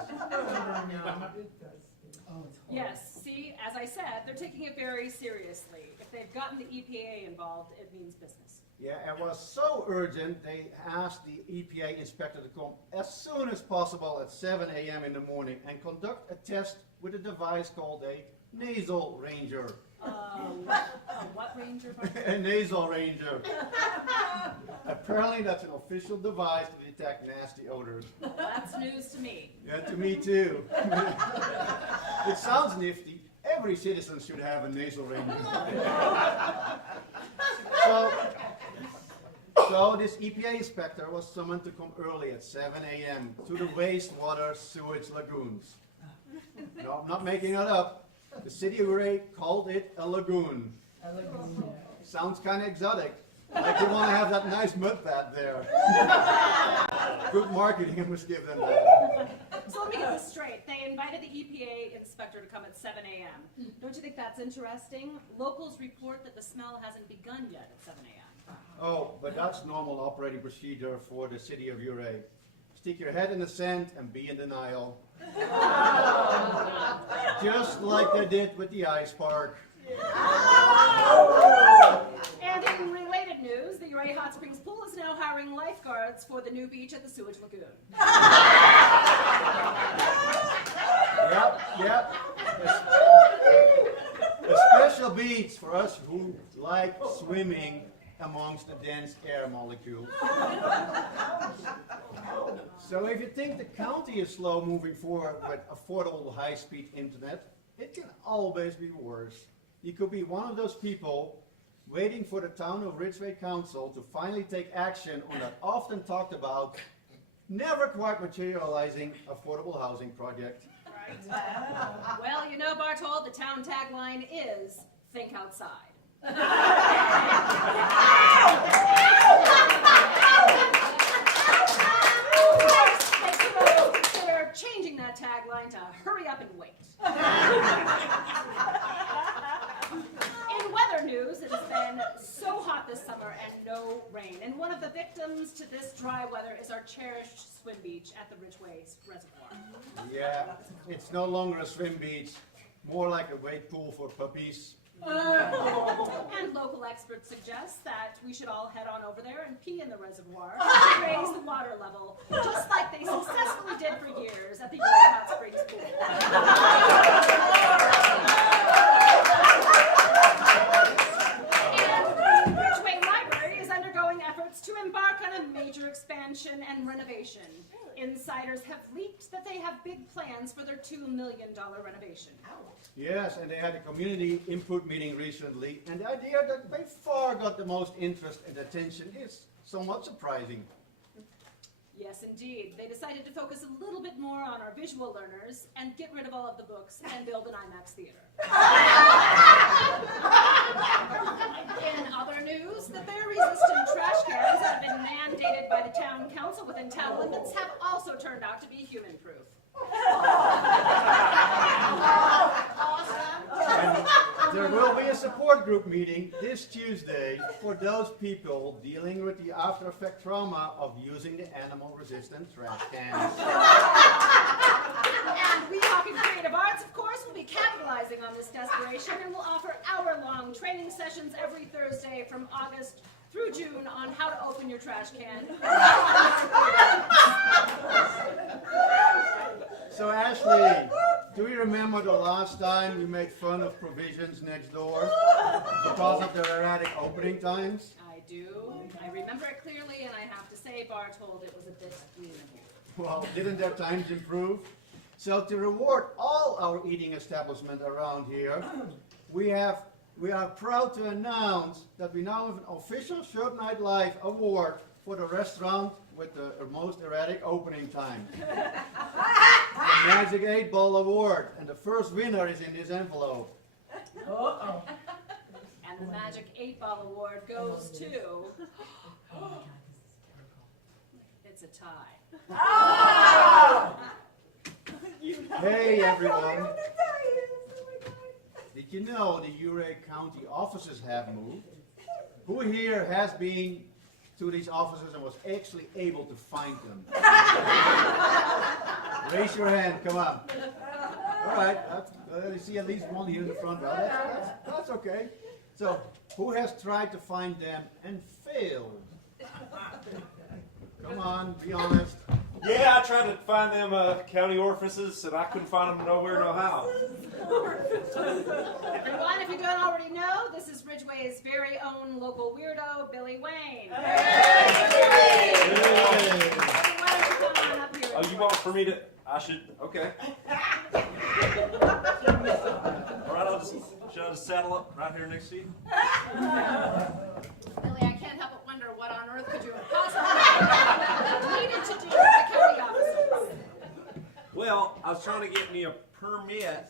Yes, see, as I said, they're taking it very seriously. If they've gotten the EPA involved, it means business. Yeah, it was so urgent, they asked the EPA inspector to come as soon as possible at 7 a.m. in the morning and conduct a test with a device called a nasal ranger. What ranger? A nasal ranger. Apparently that's an official device to detect nasty odors. That's news to me. Yeah, to me too. It sounds nifty. Every citizen should have a nasal ranger. So this EPA inspector was summoned to come early at 7 a.m. to the wastewater sewage lagoons. No, I'm not making that up. The city of Ouray called it a lagoon. Sounds kind of exotic. Like you want to have that nice mud bath there. Good marketing, I must give them that. So let me get this straight. They invited the EPA inspector to come at 7 a.m. Don't you think that's interesting? Locals report that the smell hasn't begun yet at 7 a.m. Oh, but that's normal operating procedure for the city of Ouray. Stick your head in the sand and be in denial. Just like they did with the ice park. And in related news, the Ouray Hot Springs Pool is now hiring lifeguards for the new beach at the Sewage Lagoon. Yep. A special beach for us who like swimming amongst the dense air molecules. So if you think the county is slow moving forward with affordable high-speed internet, it can always be worse. You could be one of those people waiting for the town of Ridgway Council to finally take action on that often talked about, never quite materializing affordable housing project. Right. Well, you know, Bartol, the town tagline is, think outside. Of course, they could consider changing that tagline to hurry up and wait. In weather news, it has been so hot this summer and no rain. And one of the victims to this dry weather is our cherished swim beach at the Ridgway Reservoir. Yeah, it's no longer a swim beach, more like a wade pool for puppies. And local experts suggest that we should all head on over there and pee in the reservoir to raise the water level, just like they successfully did for years at the Ouray Hot Springs Pool. And the Ridgway Library is undergoing efforts to embark on a major expansion and renovation. Insiders have leaked that they have big plans for their $2 million renovation. Yes, and they had a community input meeting recently, and the idea that by far got the most interest and attention is somewhat surprising. Yes, indeed. They decided to focus a little bit more on our visual learners and get rid of all of the books and build an IMAX theater. In other news, the bear-resistant trash cans that have been mandated by the town council within town limits have also turned out to be human-proof. And there will be a support group meeting this Tuesday for those people dealing with the after-effect trauma of using the animal-resistant trash cans. And we Talking Creative Arts, of course, will be capitalizing on this desperation and will offer hour-long training sessions every Thursday from August through June on how to open your trash can. So Ashley, do you remember the last time we made fun of provisions next door because of their erratic opening times? I do. I remember it clearly, and I have to say, Barthold, it was a bit reasonable. Well, didn't their times improve? So to reward all our eating establishments around here, we are proud to announce that we now have an official Sherb Night Live award for the restaurant with the most erratic opening time. The Magic 8 Ball Award, and the first winner is in this envelope. Uh-oh. And the Magic 8 Ball Award goes to... It's a tie. Oh! Hey everyone. Did you know the Ouray County offices have moved? Who here has been to these offices and was actually able to find them? Raise your hand, come on. All right, you see at least one here in the front row. That's okay. So, who has tried to find them and failed? Come on, be honest. Yeah, I tried to find them county orifices, and I couldn't find them nowhere, no how. Everyone, if you don't already know, this is Ridgway's very own local weirdo, Billy Wayne. Hey! Oh, you want for me to... I should... Okay. All right, should I just saddle up right here next to you? Billy, I can't help but wonder what on earth could you have possibly needed to do at the county offices? Well, I was trying to get me a permit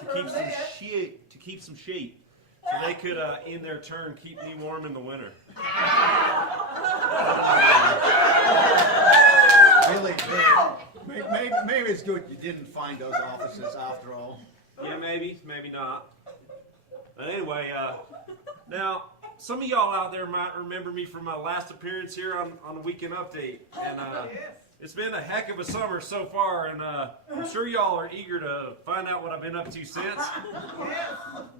to keep some sheep, so they could, in their turn, keep me warm in the winter. Billy, maybe it's good you didn't find those officers after all. Yeah, maybe not. But anyway, now, some of y'all out there might remember me from my last appearance here on the Weekend Update. And it's been a heck of a summer so far, and I'm sure y'all are eager to find out what I've been up to since. All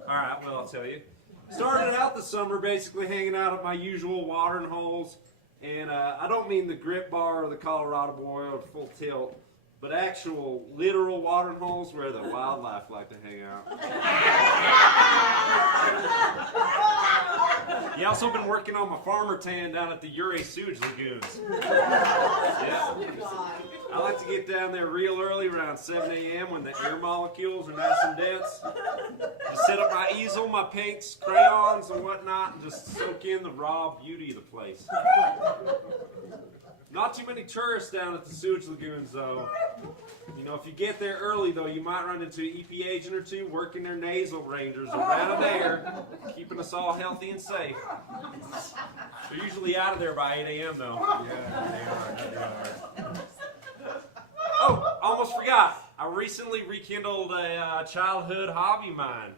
right, well, I'll tell you. Started out the summer basically hanging out at my usual watering holes. And I don't mean the Grip Bar or the Colorado Boy or Full Tilt, but actual literal watering holes where the wildlife like to hang out. Yeah, also been working on my farmer tan down at the Ouray sewage lagoons. Yeah. I like to get down there real early, around 7 a.m. when the air molecules are nice and dense. Just set up my easel, my paints, crayons, and whatnot, and just soak in the raw beauty of the place. Not too many tourists down at the sewage lagoons, though. You know, if you get there early, though, you might run into an EP agent or two working their nasal rangers around there, keeping us all healthy and safe. They're usually out of there by 8 a.m., though. Yeah, they are. Oh, almost forgot. I recently rekindled a childhood hobby of mine,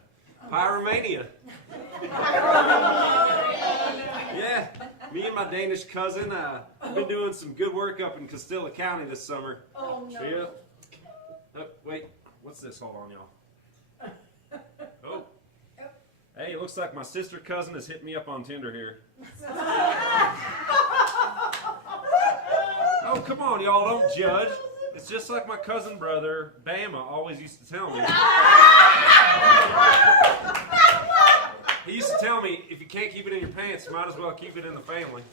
pyromania. Yeah, me and my Danish cousin have been doing some good work up in Castilla County this summer. Oh, no. Yeah. Wait, what's this? Hold on, y'all. Oh. Hey, it looks like my sister cousin has hit me up on Tinder here. Oh, come on, y'all, don't judge. It's just like my cousin brother, Bama, always used to tell me. He used to tell me, if you can't keep it in your pants, you might as well keep it in the family.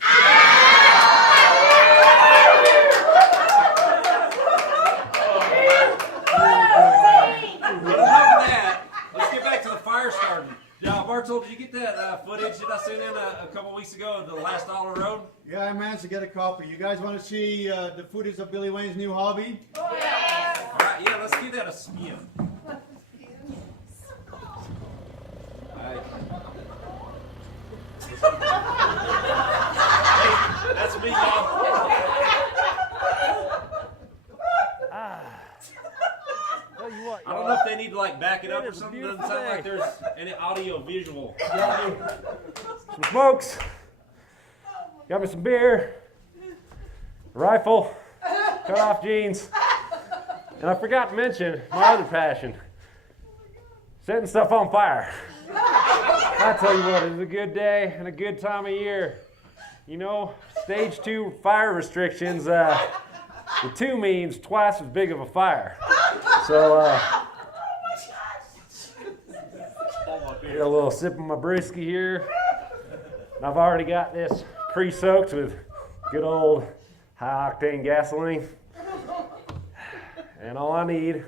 But enough of that. Let's get back to the fire starting. Bartol, did you get that footage that I sent in a couple weeks ago of the Last Dollar Road? Yeah, I managed to get a copy. You guys want to see the footage of Billy Wayne's new hobby? Oh, yeah. All right, yeah, let's give that a spin. Hey, that's me, y'all. I don't know if they need to like back it up or something. Doesn't sound like there's any audio visual. Some smokes. Got me some beer. Rifle. Cut off jeans. And I forgot to mention my other passion. Setting stuff on fire. I tell you what, it's a good day and a good time of year. You know, stage 2 fire restrictions, the 2 means twice as big of a fire. So, get a little sip of my brewski here. And I've already got this pre-soaked with good old high-octane gasoline. And all I need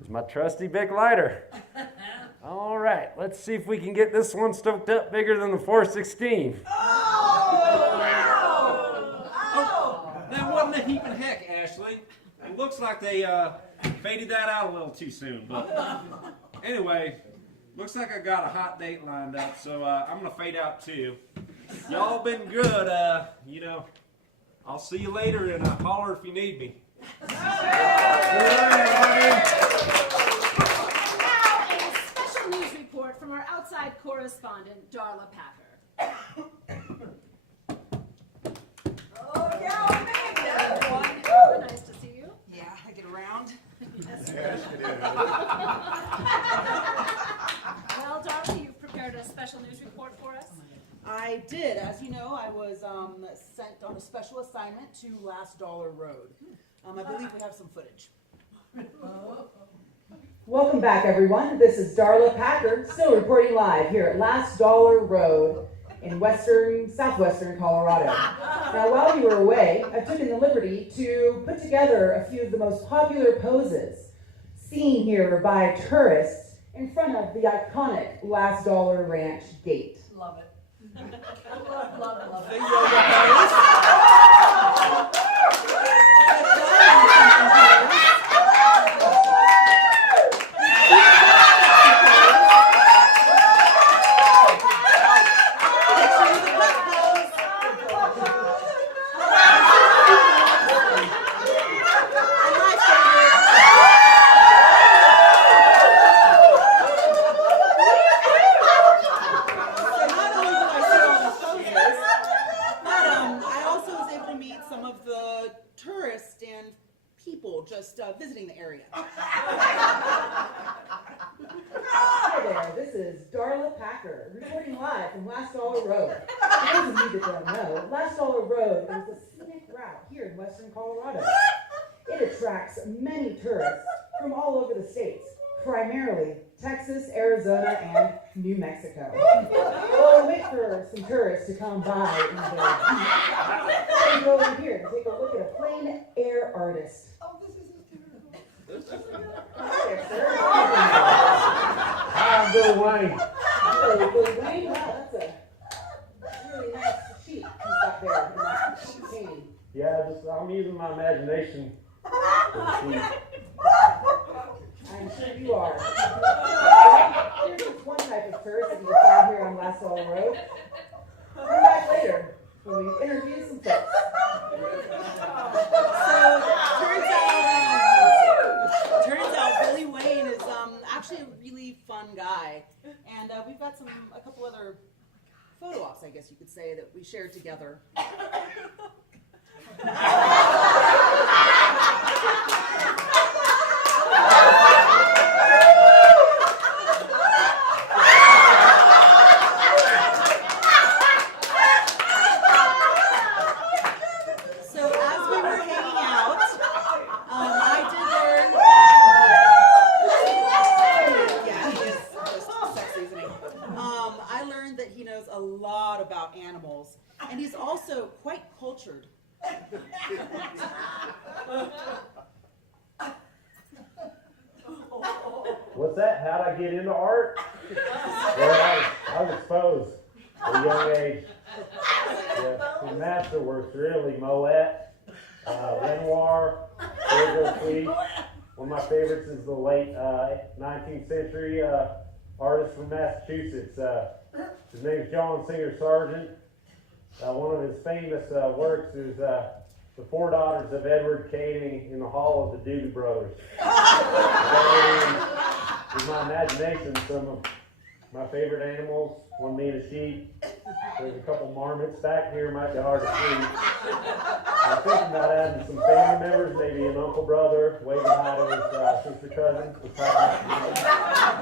is my trusty Bic lighter. All right, let's see if we can get this one stoked up bigger than the 416. That wasn't a heaping heck, Ashley. It looks like they faded that out a little too soon. But anyway, looks like I got a hot date lined up, so I'm going to fade out too. Y'all been good. You know, I'll see you later and holler if you need me. From our outside correspondent, Darla Packer. Oh, nice to see you. Yeah, I get around. Yes, you do. Well, Darla, you've prepared a special news report for us. I did. As you know, I was sent on a special assignment to Last Dollar Road. I believe we have some footage. Welcome back, everyone. This is Darla Packer, still reporting live here at Last Dollar Road in southwestern Colorado. Now, while you were away, I've taken the liberty to put together a few of the most popular poses seen here by tourists in front of the iconic Last Dollar Ranch gate. Love it. Love it. Packer, reporting live from Last Dollar Road. For those of you that don't know, Last Dollar Road is a scenic route here in western Colorado. It attracts many tourists from all over the states, primarily Texas, Arizona, and New Mexico. Well, wait for some tourists to come by and go over here to take a look at a plein air artist. Hi, sir. Hi, I'm Bill Wayne. Hello, Bill Wayne. Wow, that's a really nice sheet you've got there in that painting. Yeah, I'm using my imagination for the sheet. I'm sure you are. Well, here's just one type of tourist that you can find here on Last Dollar Road. Come back later when we interview some folks. So turns out Billy Wayne is actually a really fun guy, and we've got a couple other photo ops, I guess you could say, that we shared together. So as we were hanging out, I did learn yeah, he is just sexy, isn't he? I learned that he knows a lot about animals, and he's also quite cultured. What's that? How'd I get into art? Well, I was exposed at a young age. Yeah, some masterworks, really. Moet, Renoir, Virgo Tweed. One of my favorites is the late 19th century artist from Massachusetts. His name is John Singer Sargent. One of his famous works is The Four Daughters of Edward Cady in the Hall of the Doobie Brothers. In my imagination, some of my favorite animals, one being a sheep. There's a couple marmots back here, might be hard to see. I'm thinking about adding some family members, maybe an uncle brother, waving hi to his sister cousin.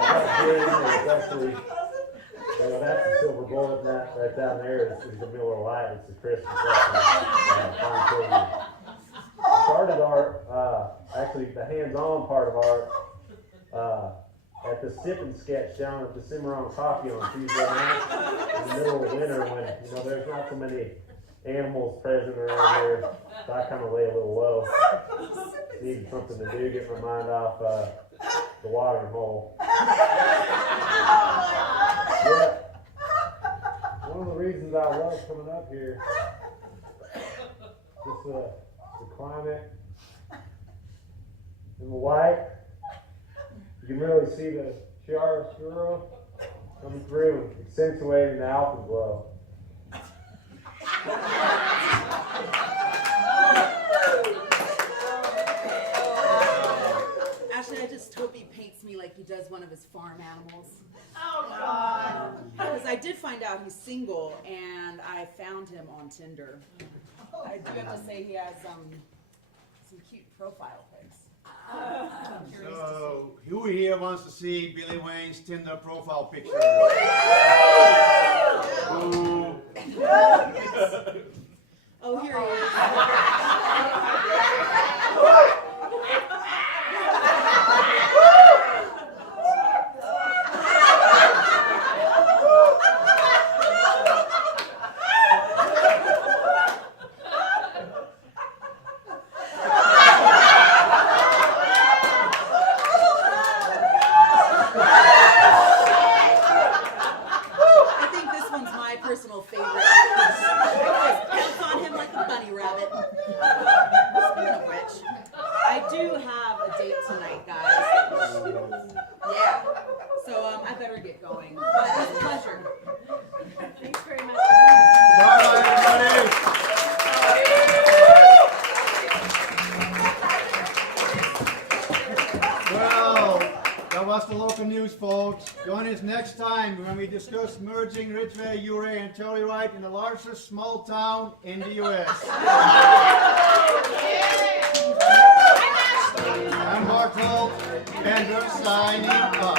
Actually, that's the silver bullet, and that right down there is the Miller Lite. It's the Christmas recipe. Started art, actually the hands-on part of art, at the Sip and Sketch down at the Cimarron Coffee on Tuesday night in the middle of winter when there's not so many animals present around here, so I kind of lay a little low. Needed something to do, get my mind off the watering hole. Yeah. One of the reasons I love coming up here, just the climate and the light. You can really see the chiaroscuro coming through and accentuating the alpenglow. Actually, I just hope he paints me like he does one of his farm animals. Oh, God. Because I did find out he's single, and I found him on Tinder. I do have to say he has some cute profile pics. So, who here wants to see Billy Wayne's Tinder profile picture? Ooh. Yes. Oh, here he Join us next time when we discuss merging Ridgway, Ouray, and Telluride in the largest small town in the U.S. I'm Barthold, Bender signing up.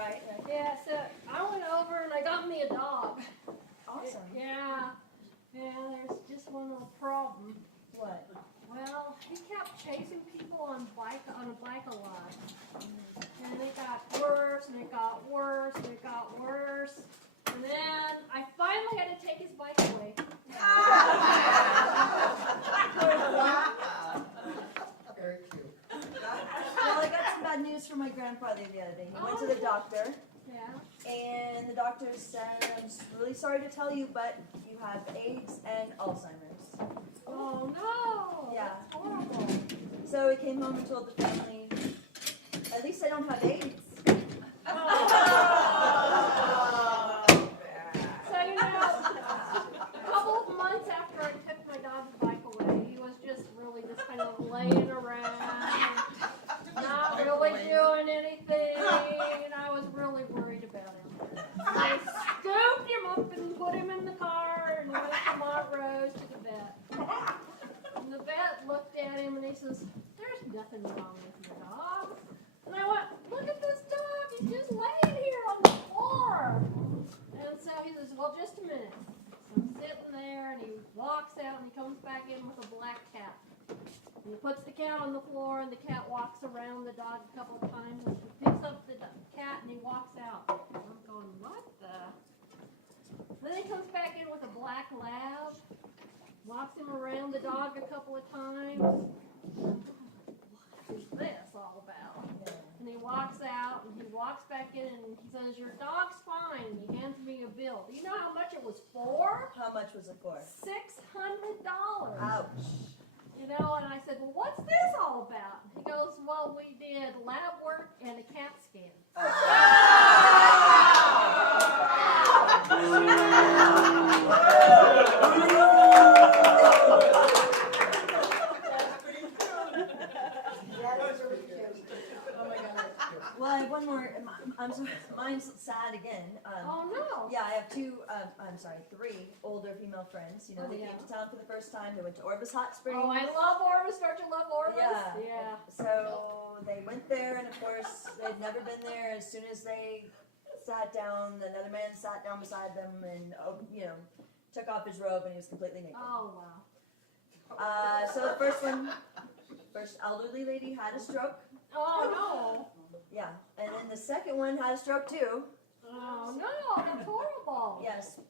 Right. Yeah, so I went over and I got me a dog. Awesome. Yeah. Yeah, there's just one little problem. What? Well, he kept chasing people on a bike a lot. And it got worse and it got worse and it got worse. And then I finally had to take his bike away. Very cute. Well, I got some bad news from my grandfather the other day. He went to the doctor. Yeah. And the doctor said, I'm really sorry to tell you, but you have AIDS and Alzheimer's. Oh no! Yeah. That's horrible. So he came home and told the family, at least I don't have AIDS. So, you know, a couple of months after I took my dog's bike away, he was just really just kind of laying around, not really doing anything, and I was really worried about him. I scooped him up and put him in the car and went to Montrose to the vet. And the vet looked at him and he says, "There's nothing wrong with your dog." And I went, "Look at this dog, he's just laying here on the floor." And so he says, "Well, just a minute." So I'm sitting there and he walks out and he comes back in with a black cat. And he puts the cat on the floor and the cat walks around the dog a couple of times and he picks up the cat and he walks out. And I'm going, what the? Then he comes back in with a black lab, walks him around the dog a couple of times. What is this all about? And he walks out and he walks back in and he says, "Your dog's fine." And he hands me a bill. Do you know how much it was for? How much was it for? $600. Ouch. You know, and I said, "Well, what's this all about?" He goes, "Well, we did lab work and a CAT scan." Well, I have one more. I'm sorry, mine's sad again. Oh no! Yeah, I have three older female friends. You know, they came to town for the first time. They went to Orvis Hot Springs. Oh, I love Orvis. Don't you love Orvis? Yeah. So they went there, and of course, they'd never been there. As soon as they sat down, another man sat down beside them, and took off his robe, and he was completely naked. Oh wow! So the first elderly lady had a stroke. Oh no! Yeah, and then the second one had a stroke too. Oh no, that's horrible. Yes,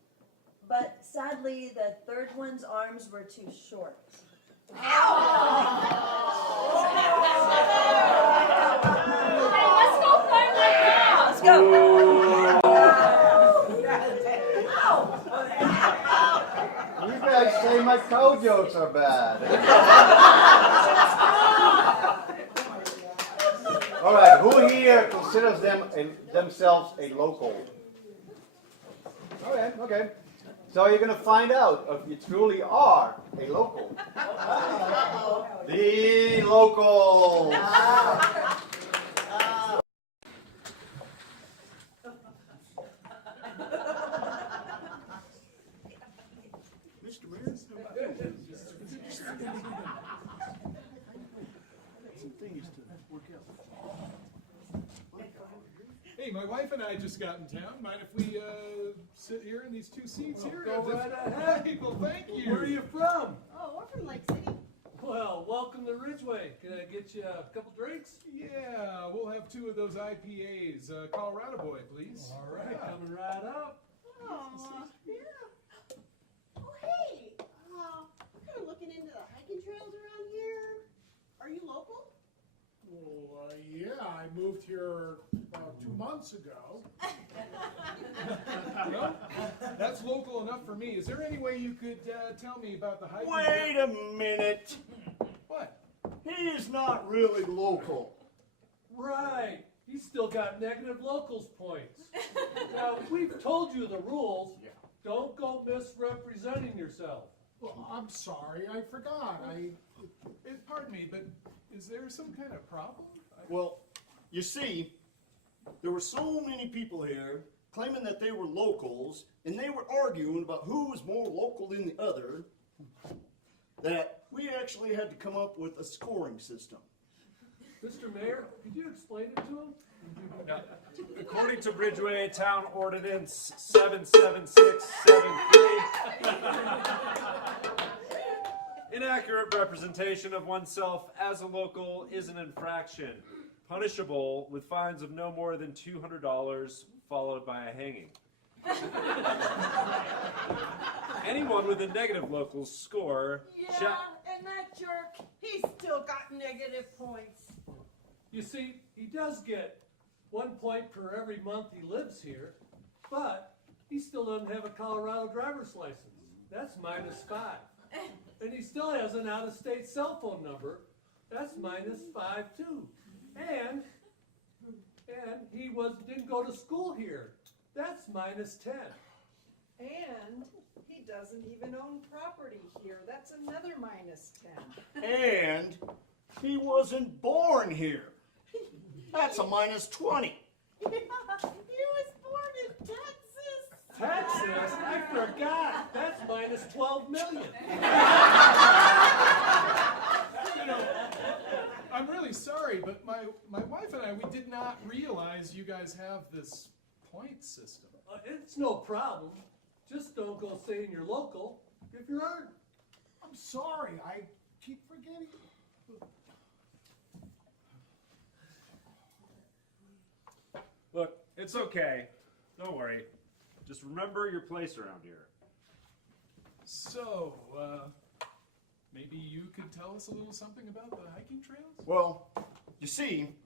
but sadly the third one's arms were too short. Hey, let's go find my dog. Let's go. You guys say my cow jokes are bad. All right, who here considers themselves a local? Okay. So you're going to find out if you truly are a local. The locals. Mr. Mayor, some things to work out. Hey, my wife and I just got in town. Mind if we sit here in these two seats here? Go right ahead. Hey, well, thank you. Where are you from? Oh, we're from Lake City. Well, welcome to Ridgway. Can I get you a couple drinks? Yeah, we'll have 2 of those IPAs. Colorado boy, please. All right, coming right up. Aw, yeah. Oh, hey, we're kind of looking into the hiking trails around here. Are you local? Well, yeah, I moved here about 2 months ago. Well, that's local enough for me. Is there any way you could tell me about the hiking? Wait a minute. What? He is not really local. Right. He's still got negative locals points. Now, we've told you the rules. Don't go misrepresenting yourself. Well, I'm sorry, I forgot. Pardon me, but is there some kind of problem? Well, you see, there were so many people here claiming that they were locals, and they were arguing about who was more local than the other, that we actually had to come up with a scoring system. Mr. Mayor, could you explain it to him? According to Ridgway Town Ordinance 77673, inaccurate representation of oneself as a local is an infraction, punishable with fines of no more than $200, followed by a hanging. Anyone with a negative local score Yeah, and that jerk, he's still got negative points. You see, he does get 1 point per every month he lives here, but he still doesn't have a Colorado driver's license. That's -5. And he still has an out-of-state cell phone number. That's -5 too. And he didn't go to school here. That's -10. And he doesn't even own property here. That's another -10. And he wasn't born here. That's a -20. He was born in Texas. Texas? I forgot. That's -12 million. You know, I'm really sorry, but my wife and I, we did not realize you guys have this point system. It's no problem. Just don't go saying you're local if you aren't. I'm sorry, I keep forgetting. Look, it's okay. Don't worry. Just remember your place around here. So, maybe you could tell us a little something about the hiking trails? Well, you see,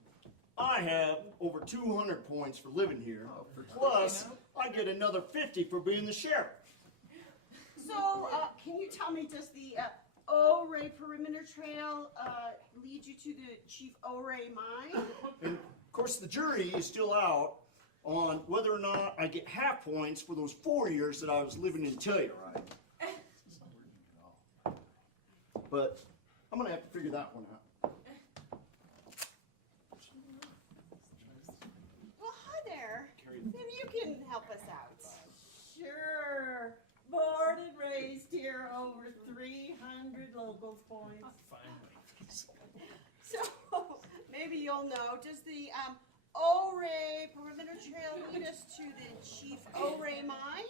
I have over 200 points for living here. Plus, I get another 50 for being the sheriff. So, can you tell me, does the Ouray Perimeter Trail lead you to the Chief Ouray Mine? And of course, the jury is still out on whether or not I get half points for those 4 years that I was living in Telluride. But I'm gonna have to figure that one out. Well, hi there. Maybe you can help us out. Sure. Born and raised here, over 300 locals points. So, maybe you'll know, does the Ouray Perimeter Trail lead us to the Chief Ouray Mine?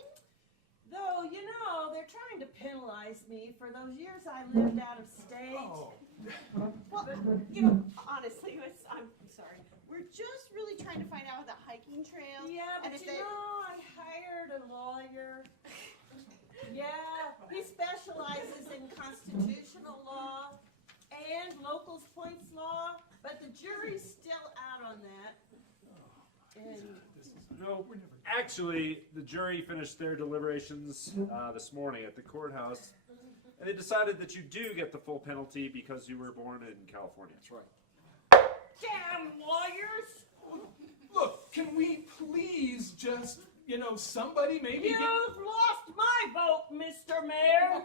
Though, you know, they're trying to penalize me for those years I lived out of state. Well, you know, honestly, I'm sorry. We're just really trying to find out the hiking trails. Yeah, but you know, I hired a lawyer. Yeah, he specializes in constitutional law and locals points law, but the jury's still out on that. And No, actually, the jury finished their deliberations this morning at the courthouse, and they decided that you do get the full penalty because you were born in California. That's right. damn lawyers! Look, can we please just, you know, somebody maybe You've get... lost my vote, Mr. Mayor.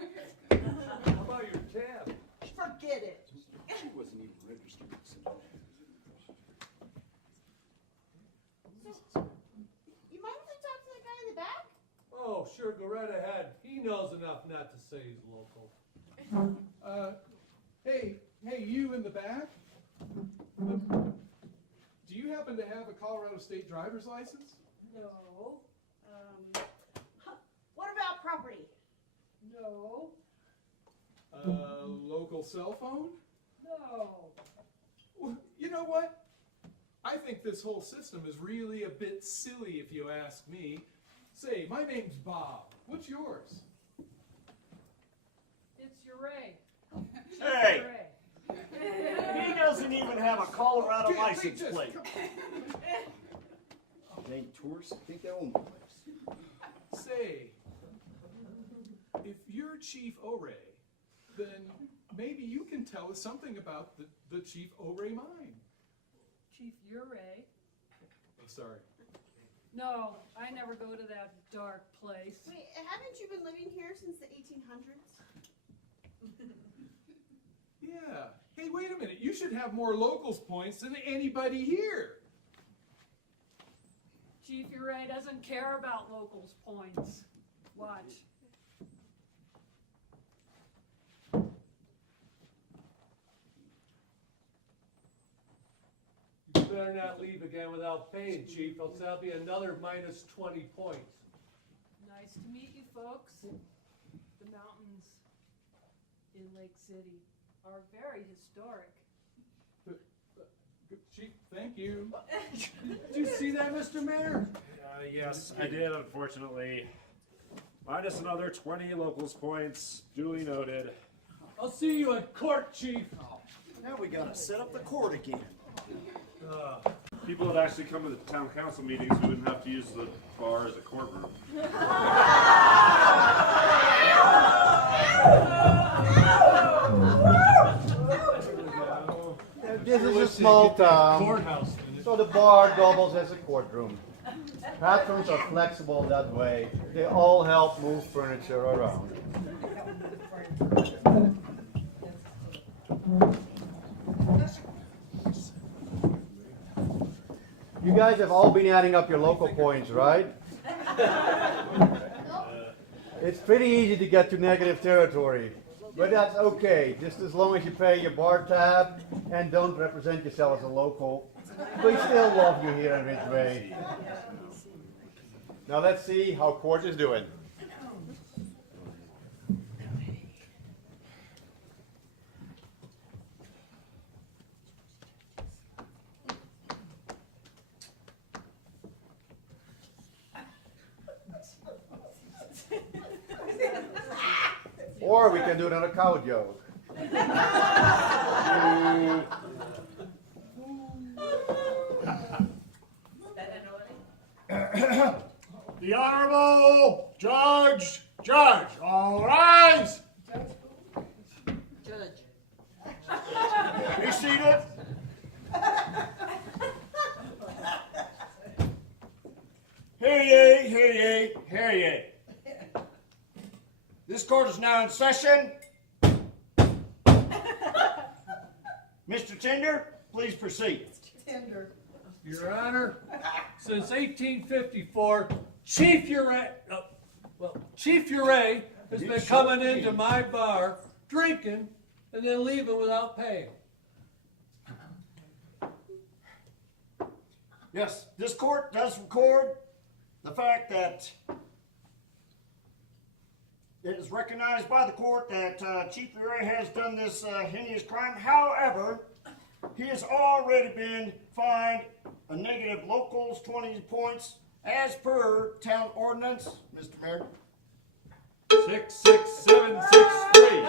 How about your tab? Forget it. She wasn't even registered. You mind if I talk to the guy in the back? Oh, sure, go right ahead. He knows enough not to say he's local. Hey, you in the back? Do you happen to have a Colorado State driver's license? No. What about property? No. Local cell phone? No. Well, you know what? I think this whole system is really a bit silly if you ask me. Say, my name's Bob. What's yours? It's Ouray. Hey! Ouray. He doesn't even have a Colorado Just- license just- plate. They tourists think they own the place. Say, if you're Chief Ouray, then maybe you can tell us something about the Chief Ouray mine. Chief Ouray. Oh, sorry. No, I never go to that dark place. Wait, haven't you been living here since the 1800s? Yeah. Hey, wait a minute. You should have more locals points than anybody here. Chief Ouray doesn't care about locals' points. Watch. better not leave again without paying, Chief, else that'll be another minus 20 points. Nice to meet you, folks. The mountains in Lake City are very historic. Chief, thank you. Did you see that, Mr. Mayor? Yes, I did, unfortunately. Minus another 20 locals points, duly noted. I'll see you at court, Chief. Now we gotta set up the court again. People that actually come to the town council meetings who wouldn't have to use the bar as a courtroom. This is a small town, Courthouse. so the bar doubles as a courtroom. Patrons are flexible that way. They all help move furniture around. You guys have all been adding up your local points, right? It's pretty easy to get to negative territory, but that's okay, just as long as you pay your bar tab and don't represent yourself as a local. We still love you here in Ridgway. Now let's see how court is doing. Or we can do another cow joke. The Honorable Judge, all rise. Judge. Be seated. Hear ye, hear ye, hear ye. This court is now in session. Mr. Tender, please proceed. Tender. Your Honor, since 1854, Chief Ouray has been coming into my bar, drinking, and then leaving without paying. Yes, this court does record the fact that it is recognized by the court that Chief Ouray has done this heinous crime. However, he has already been fined a negative locals 20 points as per town ordinance. Mr. Mayor. 66763.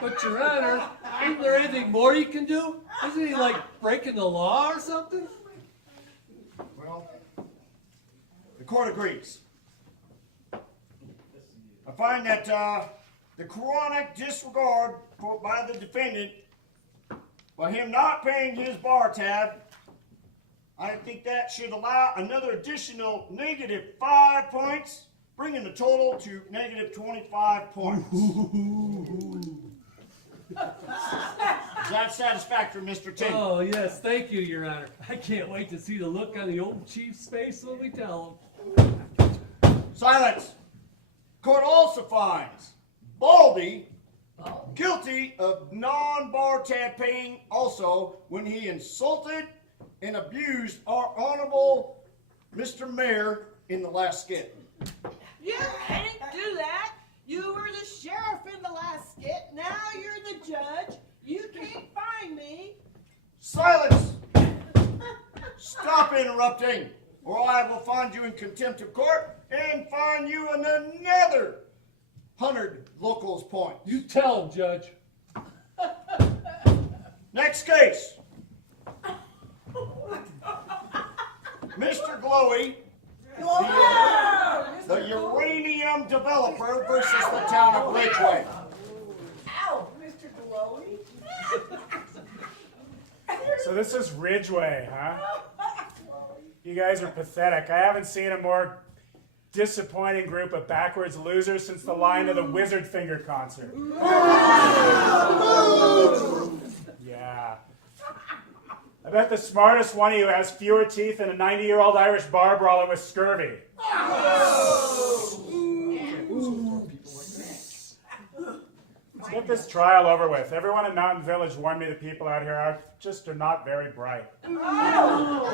But Your Honor, isn't there anything more you can do? Isn't he like breaking the law or something? Well, the court agrees. I find that the chronic disregard by the defendant, by him not paying his bar tab, I think that should allow another additional negative 5 points, bringing the total to negative 25 points. Is that satisfactory, Mr. Ting? Oh, yes, thank you, Your Honor. I can't wait to see the look on the old chief's face when we tell him. Silence. Court also finds Baldy guilty of non-bar tab paying also when he insulted and abused our honorable Mr. Mayor in the last skit. You can't do that. You were the sheriff in the last skit. Now you're the judge. You can't find me. Silence! Stop interrupting, or I will find you in contempt of court and fine you another 100 locals points. You tell him, Judge. Next case. Mr. Glowy, the uranium developer versus the town of Ridgway. Ow, Mr. Glowy. So this is Ridgway, huh? You guys are pathetic. I haven't seen a more disappointing group of backwards losers since the line of the Wizard Finger concert. Yeah. I bet the smartest one of you has fewer teeth than a 90-year-old Irish bar brawler with scurvy. Get this trial over with. Everyone in Mountain Village warned me the people out here are not very bright. Now,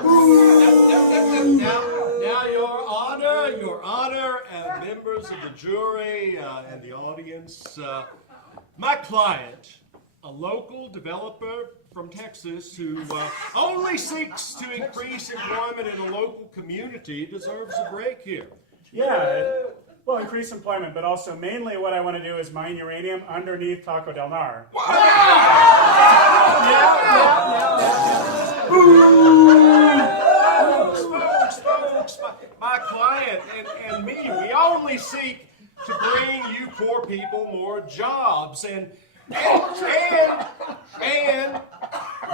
Your Honor, and members of the jury and the audience, my client, a local developer from Texas who only seeks to increase employment in a local community, deserves a break here. Yeah, well, increase employment, but also mainly what I want to do is mine uranium underneath Taco Del Mar. Folks, my client and me, we only seek to bring you poor people more jobs, and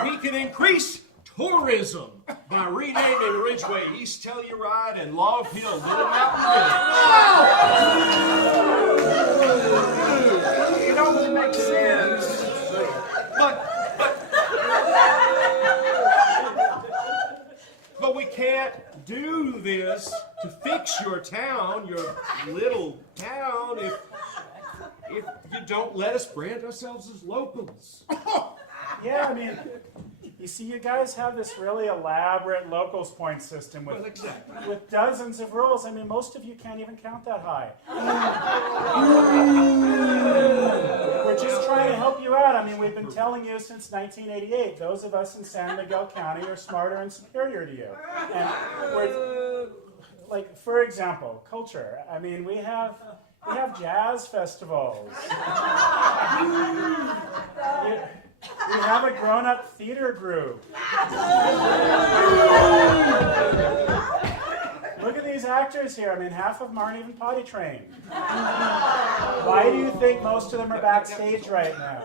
we can increase tourism by renaming Ridgway East Telluride and Log Hill Little Mountain Village. It only makes sense. But we can't do this to fix your town, your little town, if you don't let us brand ourselves as locals. Yeah, I mean, you see, you guys have this really elaborate locals point system with dozens of rules. I mean, most of you can't even count that high. We're just trying to help you out. I mean, we've been telling you since 1988, those of us in San Miguel County are smarter and superior to you. And we're, like, for example, culture. I mean, we have jazz festivals. We have a grown-up theater group. Look at these actors here. I mean, half of them aren't even potty trained. Why do you think most of them are backstage right now?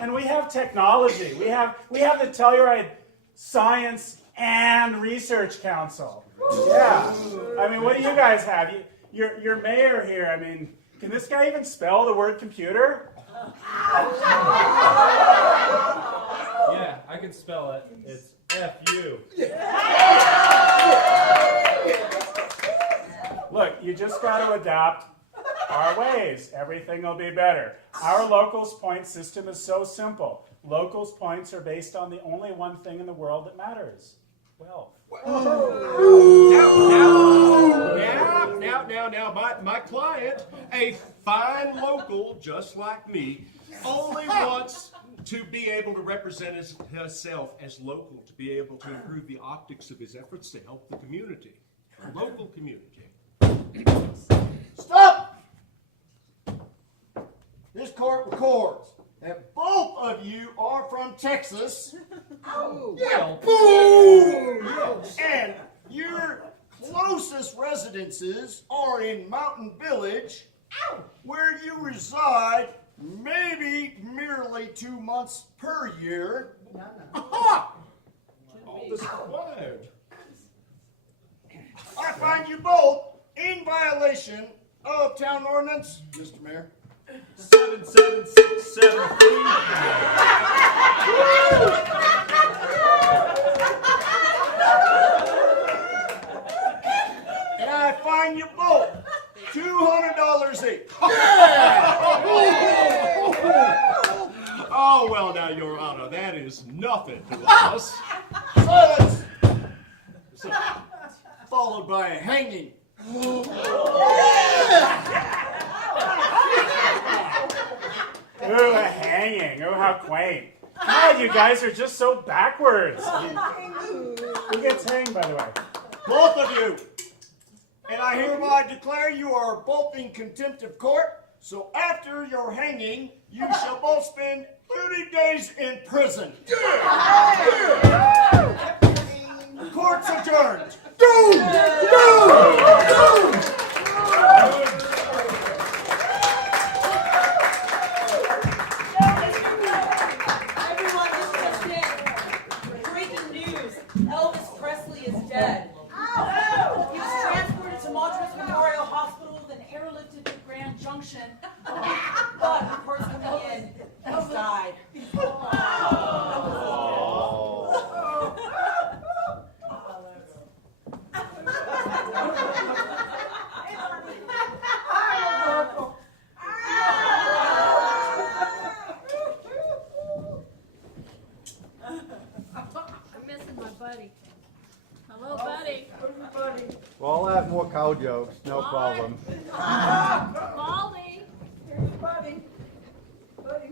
And we have technology. We have the Telluride Science and Research Council. Yeah. I mean, what do you guys have? Your mayor here, I mean, can this guy even spell the word computer? Yeah, I can spell it. It's F-U. Look, you just got to adapt our ways. Everything will be better. Our locals point system is so simple. Locals points are based on the only one thing in the world that matters. Wealth. Now, my client, a fine local just like me, only wants to be able to represent himself as local, to be able to improve the optics of his efforts to help the community, the local community. Stop! This court records that both of you are from Texas. Oh. Yeah, boom! And your closest residences are in Mountain Village, where you reside maybe merely 2 months per year. Aha! All this required. I find you both in violation of town ordinance, Mr. Mayor. 77673. And I fine you both $200 each. Oh, well, now, Your Honor, that is nothing to us. Silence! Followed by a hanging. Ooh, a hanging. Oh, how quaint. God, you guys are just so backwards. Who gets hanged, by the way? Both of you. And I hereby declare you are both in contempt of court. So after your hanging, you shall both spend 30 days in prison. Court's adjourned. Everyone, this just in. Breaking news. Elvis Presley is dead. He was transported to Montrose Memorial Hospital, then airlifted to Grand Junction. But reports coming in, he's died. buddy. Hello, buddy. Well, I'll have more cow jokes, no problem. Baldy. Here's Buddy. Buddy.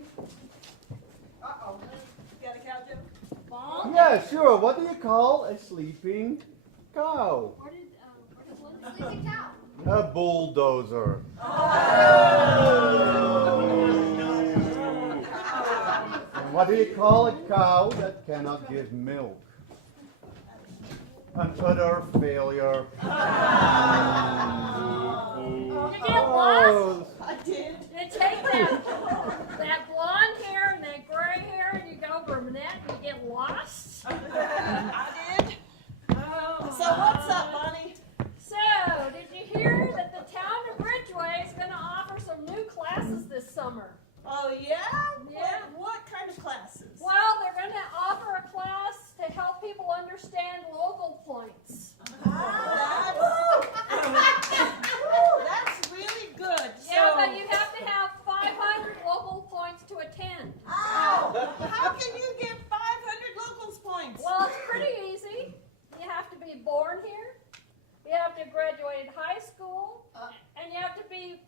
Uh-oh. Got a cow joke? Baldy. Yeah, sure. What do you call a sleeping cow? Where did sleeping cow? A bulldozer. And what do you call a cow that cannot give milk? An utter failure. You get lost? I did. You take that blonde hair and that gray hair and you go brunette and you get lost? I did. So what's up, Bonnie? So, did you hear that the town of Ridgway is going to offer some new classes this summer? Oh, yeah? Yeah. What kind of classes? Well, they're going to offer a class to help people understand local points. That's really good. Yeah, but you have to have 500 local points to attend. Oh, how can you get 500 locals points? Well, it's pretty easy. You have to be born here, you have to graduate high school, and you have to be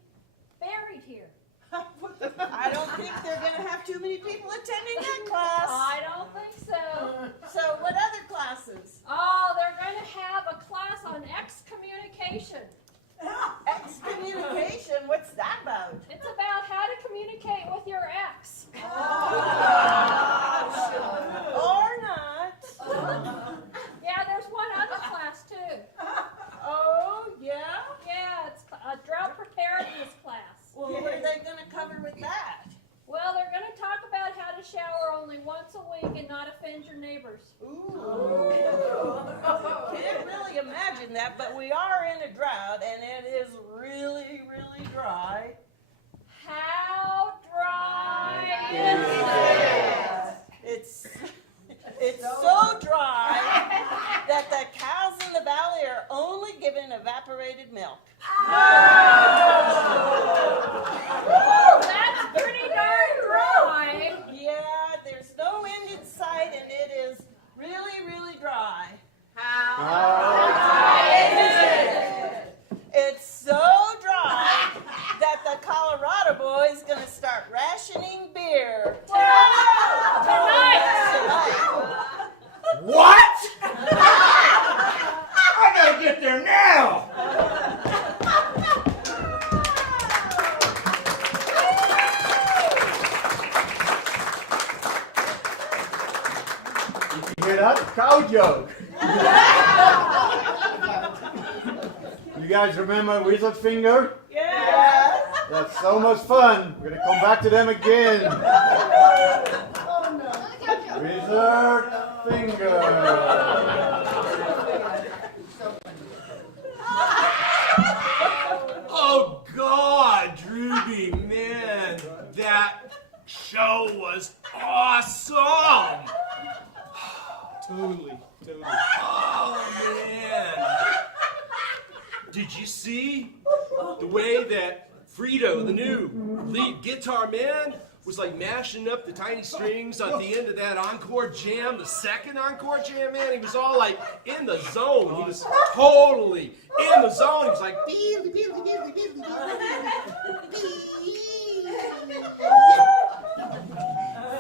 buried here. I don't think they're going to have too many people attending that class. I don't think so. So what other classes? Oh, they're going to have a class on excommunication. Excommunication? What's that about? It's about how to communicate with your ex. Or not. Yeah, there's one other class too. Oh, yeah? Yeah, it's a drought preparedness class. Well, what are they going to cover with that? Well, they're going to talk about how to shower only once a week and not offend your neighbors. Ooh. Can't really imagine that, but we are in a drought, and it is really, really dry. How dry is it? It's so dry that the cows in the valley are only given evaporated milk. Oh, that's pretty darn dry. Yeah, there's no end in sight, and it is really, really dry. How dry is it? It's so dry that the Colorado boys gonna start rationing beer Tonight. What? I gotta get there now. You hear that? Cow joke. You guys remember Wizard Finger? Yeah. That's so much fun. We're gonna come back to them again. Wizard Finger. Oh God, Ruby, man, that show was awesome. Totally. Oh man. Did you see the way that Frito, the new lead guitar man, was like mashing up the tiny strings at the end of that encore jam, the second encore jam, man? He was all like in the zone. He was totally in the zone. He was like,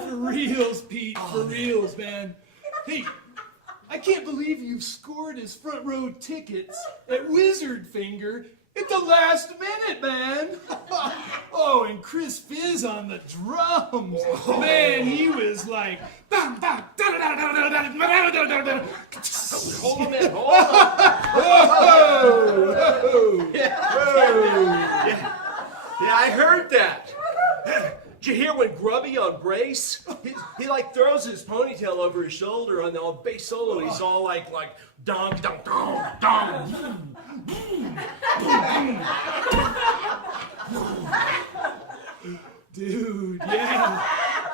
For reals, Pete, for reals, man. Hey, I can't believe you've scored his front row tickets at Wizard Finger at the last minute, man. Oh, and Chris Fizz on the drums. Man, he was like... hold on a minute, hold on. Yeah, I heard that. Did you hear when Grubby on Brace, he like throws his ponytail over his shoulder on the bass solo, and he's all like dong dong dong dong. Dude, yeah.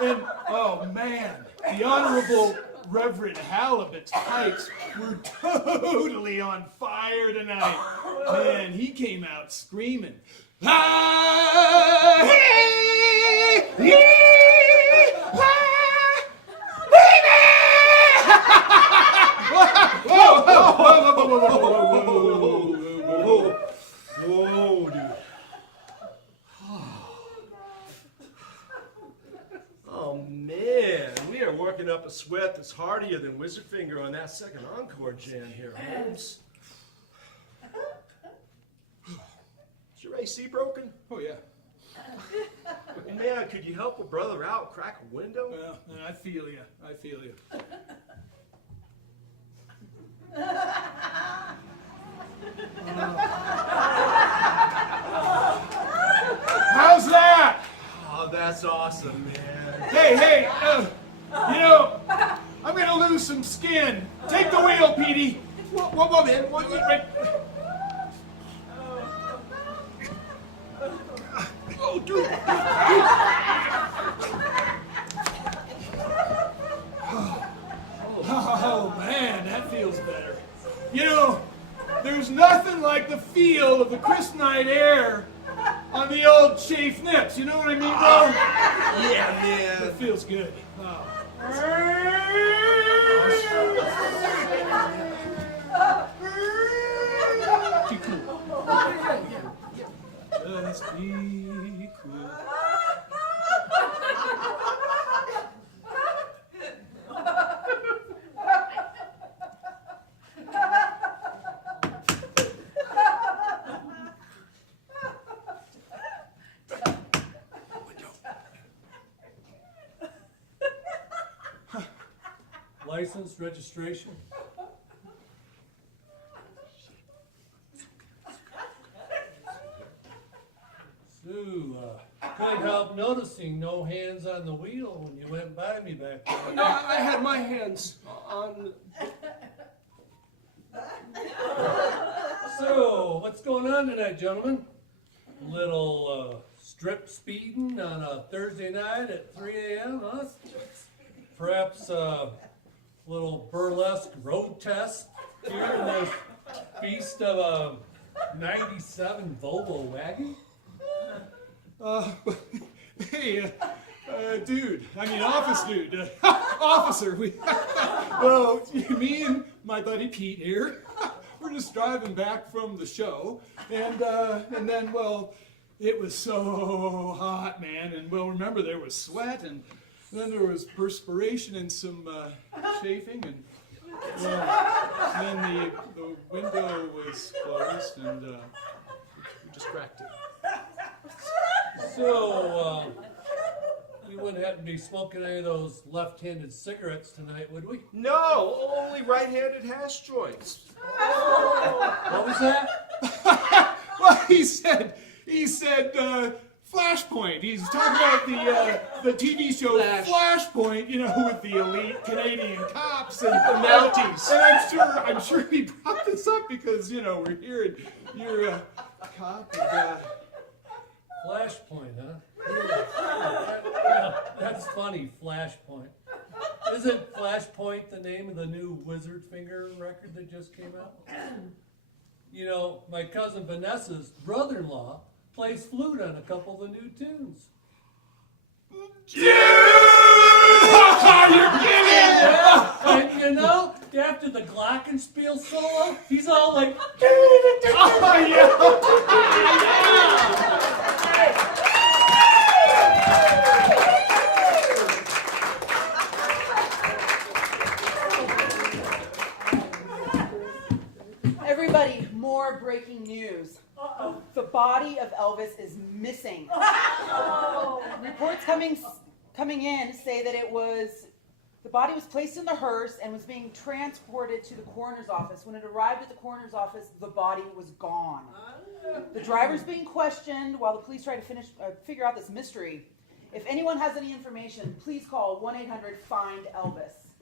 And, oh man, the Honorable Reverend Halibut's pipes were totally on fire tonight. Man, he came out screaming. Ah, hey, yeah, ah, baby! up a sweat that's hardier than Wizard Finger on that second encore jam here, Holmes. Is your AC broken? Oh, yeah. Man, could you help a brother out, crack a window? Well, I feel you. I feel you. How's that? Oh, that's awesome, man. Hey, you know, I'm gonna lose some skin. Take the wheel, Petey. Whoa, man. Wait. Oh, dude. Oh, man, that feels better. You know, there's nothing like the feel of the crisp night air on the old chafed nips. You know what I mean, bro? Yeah, man. It feels good. Oh. Be cool. Just be cool. License, registration. Sue, couldn't help noticing no hands on the wheel when you went by me back there. No, I had my hands on. So, what's going on tonight, gentlemen? Little strip speeding on a Thursday night at 3 a.m., huh? Perhaps a little burlesque road test here in this beast of a 97 Volvo wagon? Hey, office dude, officer, well, me and my buddy Pete here, we're just driving back from the show, and then, well, it was so hot, man, and well, remember there was sweat, and then there was perspiration and some chafing, and then the window was closed, and we just cracked it. So, we wouldn't have to be smoking any of those left-handed cigarettes tonight, would we? No, only right-handed hash joints. What was that? Well, he said, Flashpoint. He's talking about the TV show Flashpoint, you know, with the elite Canadian cops and the Mounties. And I'm sure he brought this up because, you know, we're hearing you're a cop. Flashpoint, huh? That's funny, Flashpoint. Isn't Flashpoint the name of the new Wizard Finger record that just came out? You know, my cousin Vanessa's brother-in-law plays flute on a couple of the new tunes. You're kidding! And you know, after the glockenspiel solo, he's all like, oh, yeah. Everybody, more breaking news. The body of Elvis is missing. Reports coming in say that the body was placed in the hearse and was being transported to the coroner's office. When it arrived at the coroner's office, the body was gone. The driver's being questioned while the police try to figure out this mystery. If anyone has any information, please call 1-800-FIND-ELVIS.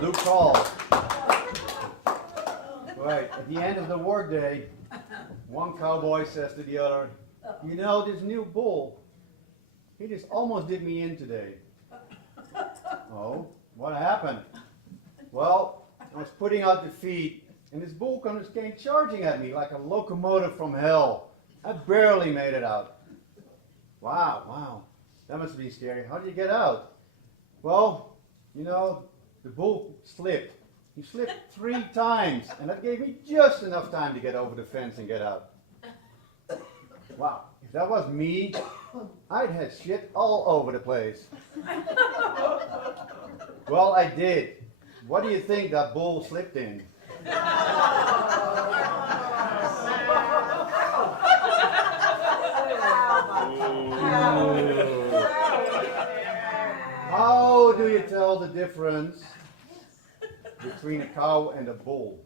Do call. Right, at the end of the workday, one cowboy says to the other, you know, this new bull, he just almost did me in today. Oh, what happened? Well, I was putting out the feed, and this bull came charging at me like a locomotive from hell. I barely made it out. Wow, that must be scary. How did you get out? Well, you know, the bull slipped. He slipped 3 times, and that gave me just enough time to get over the fence and get out. Wow, If that was me, I'd had shit all over the place. Well, I did. What do you think that bull slipped in? How do you tell the difference between a cow and a bull?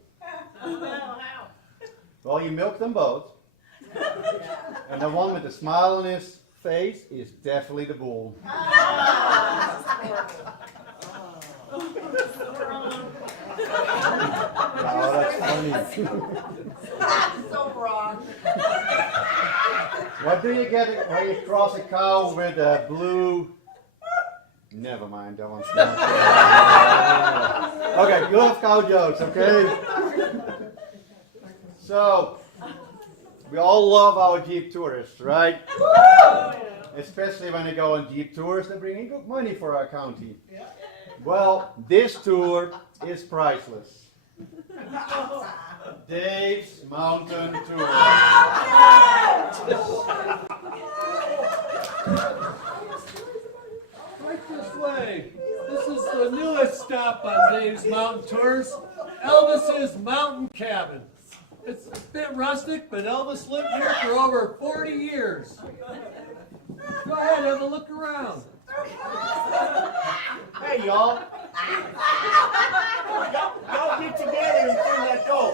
Well, you milk them both. And the one with the smile on his face is definitely the bull. Wow, that's funny. So wrong. What do you get when you cross a cow with a blue? Never mind, that one's not. Okay, you love cow jokes, okay? So, we all love our Jeep tourists, right? Especially when they go on Jeep tours, they bring in good money for our county. Well, this tour is priceless. Dave's Mountain Tour. Right this way. This is the newest stop on Dave's Mountain Tours, Elvis's Mountain Cabin. It's a bit rustic, but Elvis lived here for over 40 years. Go ahead, have a look around. Hey, y'all. Y'all get together and turn that door.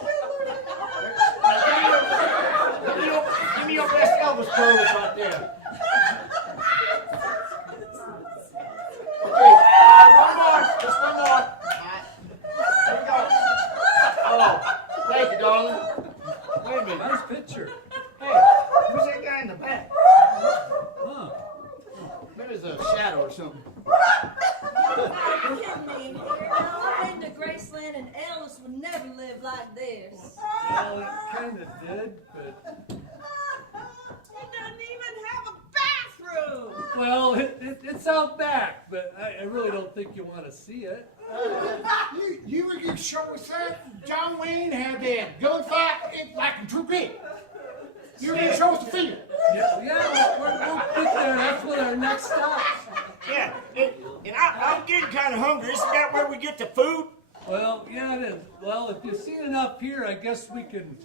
Give me your best Elvis pose right there. Okay, one more. Just one more. Here we go. Oh, thank you, darling. Wait a minute. Nice picture. Hey, who's that guy in the back? Huh. Maybe it's a shadow or something. You're kidding me. I've been to Graceland and Elvis would never live like this. Well, it kind of did, but... He doesn't even have a bathroom. Well, it's out back, but I really don't think you want to see it. You were going to show us that John Wayne had that gunfight in like in True Grit. You were going to show us the film. Yeah, we'll get there. That's what our next stop. Yeah, and I'm getting kind of hungry. Isn't that where we get the food? Well, yeah, it is. Well, if you've seen enough here, I guess we can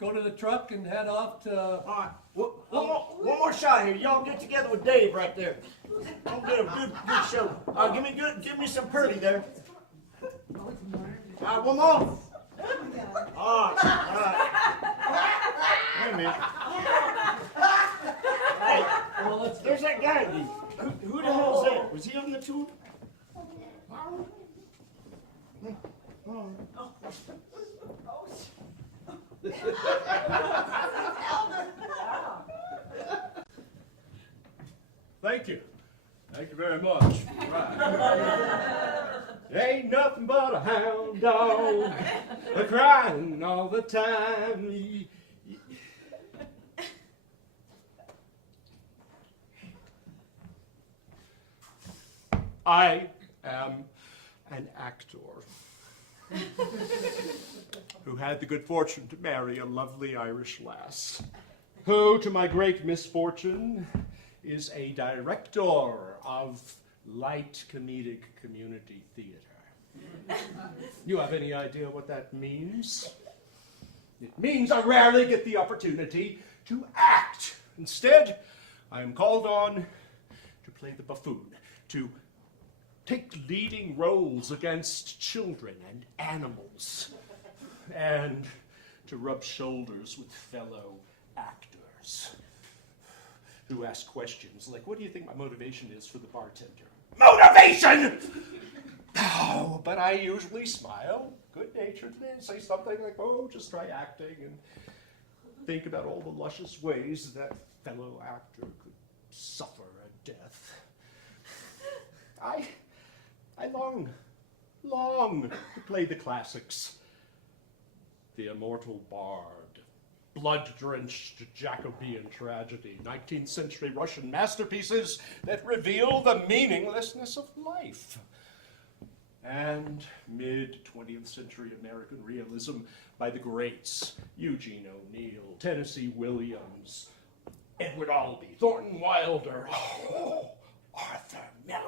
go to the truck and head off to... All right, one more shot here. Y'all get together with Dave right there. I'll get a good show. Give me some Purdy there. All right, one more. All right. Wait a minute. Hey, well, there's that guy. Who the hell is that? Was he on the tour? Thank you. Thank you very much. Right. Ain't nothing but a hound dog crying all the time. I am an actor who had the good fortune to marry a lovely Irish lass, who, to my great misfortune, is a director of light comedic community theater. You have any idea what that means? It means I rarely get the opportunity to act. Instead, I am called on to play the buffoon, to take leading roles against children and animals, and to rub shoulders with fellow actors who ask questions like, what do you think my motivation is for the bartender? Motivation! Oh, but I usually smile good-naturedly and say something like, oh, just try acting, and think about all the luscious ways that fellow actor could suffer a death. I long to play the classics. The Immortal Bard, blood-drenched Jacobean tragedy, 19th century Russian masterpieces that reveal the meaninglessness of life. And mid-20th century American realism by the greats, Eugene O'Neill, Tennessee Williams, Edward Albee, Thornton Wilder, Arthur Miller.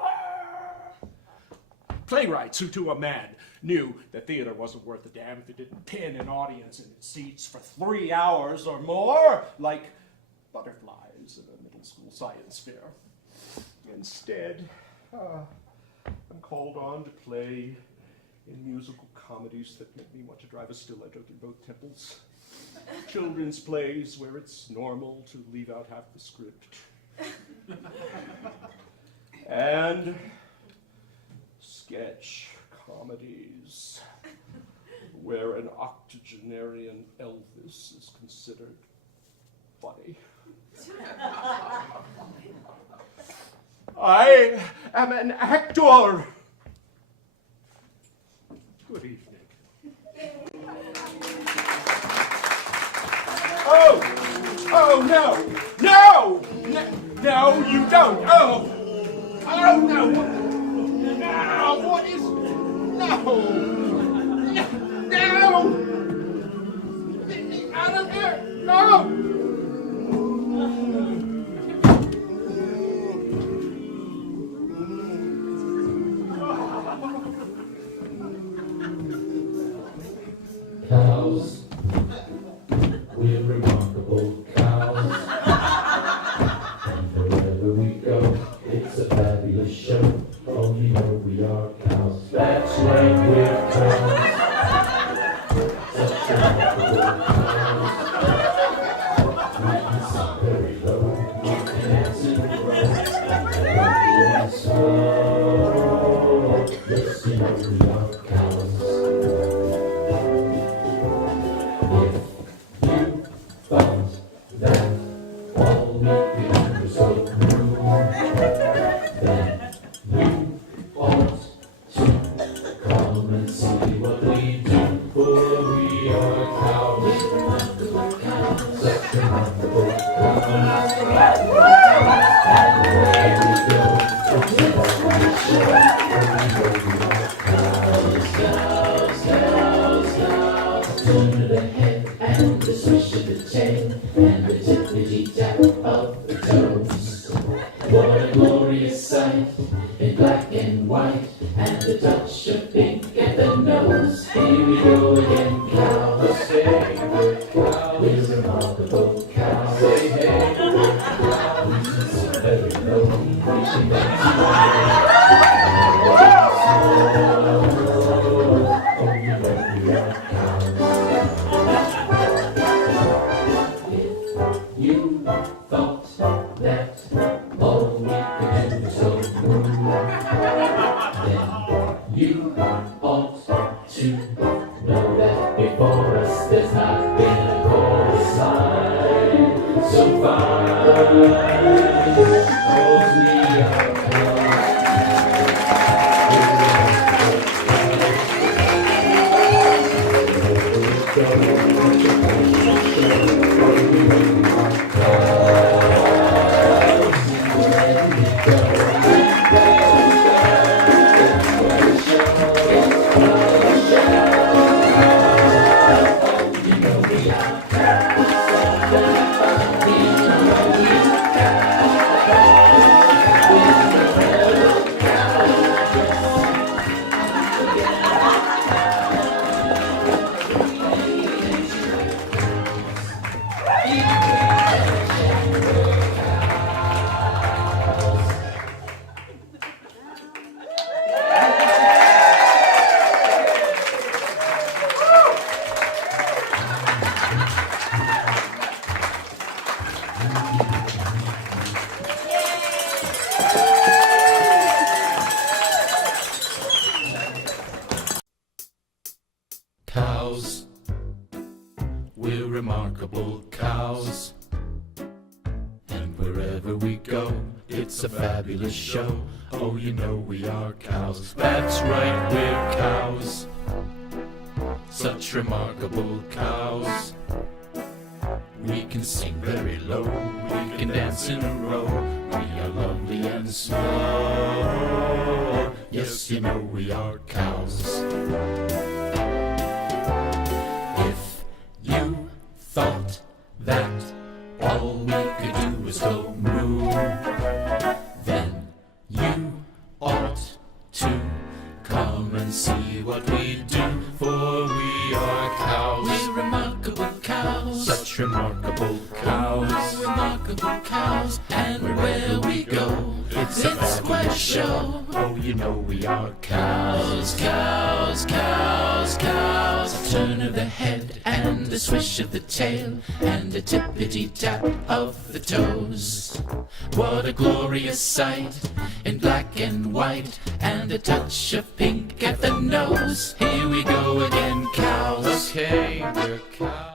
Playwrights who, to a man, knew that theater wasn't worth a damn if it didn't pin an audience in its seats for 3 hours or more, like butterflies in a middle school science fair. Instead, I'm called on to play in musical comedies that make me want to drive a stiletto through both temples. Children's plays where it's normal to leave out half the script. And sketch comedies where an octogenarian Elvis is considered funny. I am an actor. Good evening. Oh, no, you don't. Oh, no. No, what is, no. Get me out of here, no. Cows, we're remarkable cows, and wherever we go, it's a fabulous show. Oh, you know we are cows. That's right, we're cows. Such remarkable cows. We can sing very low, we can dance in a row, and slow. Yes, you know we are cows. Thought that all we could do was so rude, then you ought to come and see what we do, for we are cows, such remarkable cows, and where we go, it's a lovely show, for we are cows. Turn of the head and the swish of the tail and the tippity-tap of the toes. What a glorious sight in black and white and the touch of pink at the nose. Here we go again, cows. Hey, we're cows. We're remarkable cows. Hey, hey, we're cows. We can sing very low. We can dance oh, you know we are cows. You thought that all we could do was so rude, then you ought to know that before us there's not been a chorus line so fine, 'cause we are cows. We're remarkable cows, and wherever we go, it's a fabulous show. Oh, you know we are cows. That's right, we're cows. Such remarkable cows. We can sing very low, we can dance in a row. We are lovely and slow. Yes, you know we are cows. If you thought that all we could do Come and see what we do, for we are cows. We're remarkable cows, such remarkable cows. We're remarkable cows, and where we go, it's a square show. Oh, you know we are cows, cows, cows, cows. A turn of the head and a swish of the tail and a tippity-tap of the toes. What a glorious sight in black and white and a touch of pink at the nose. Here we go again, cows. Okay, we're cows.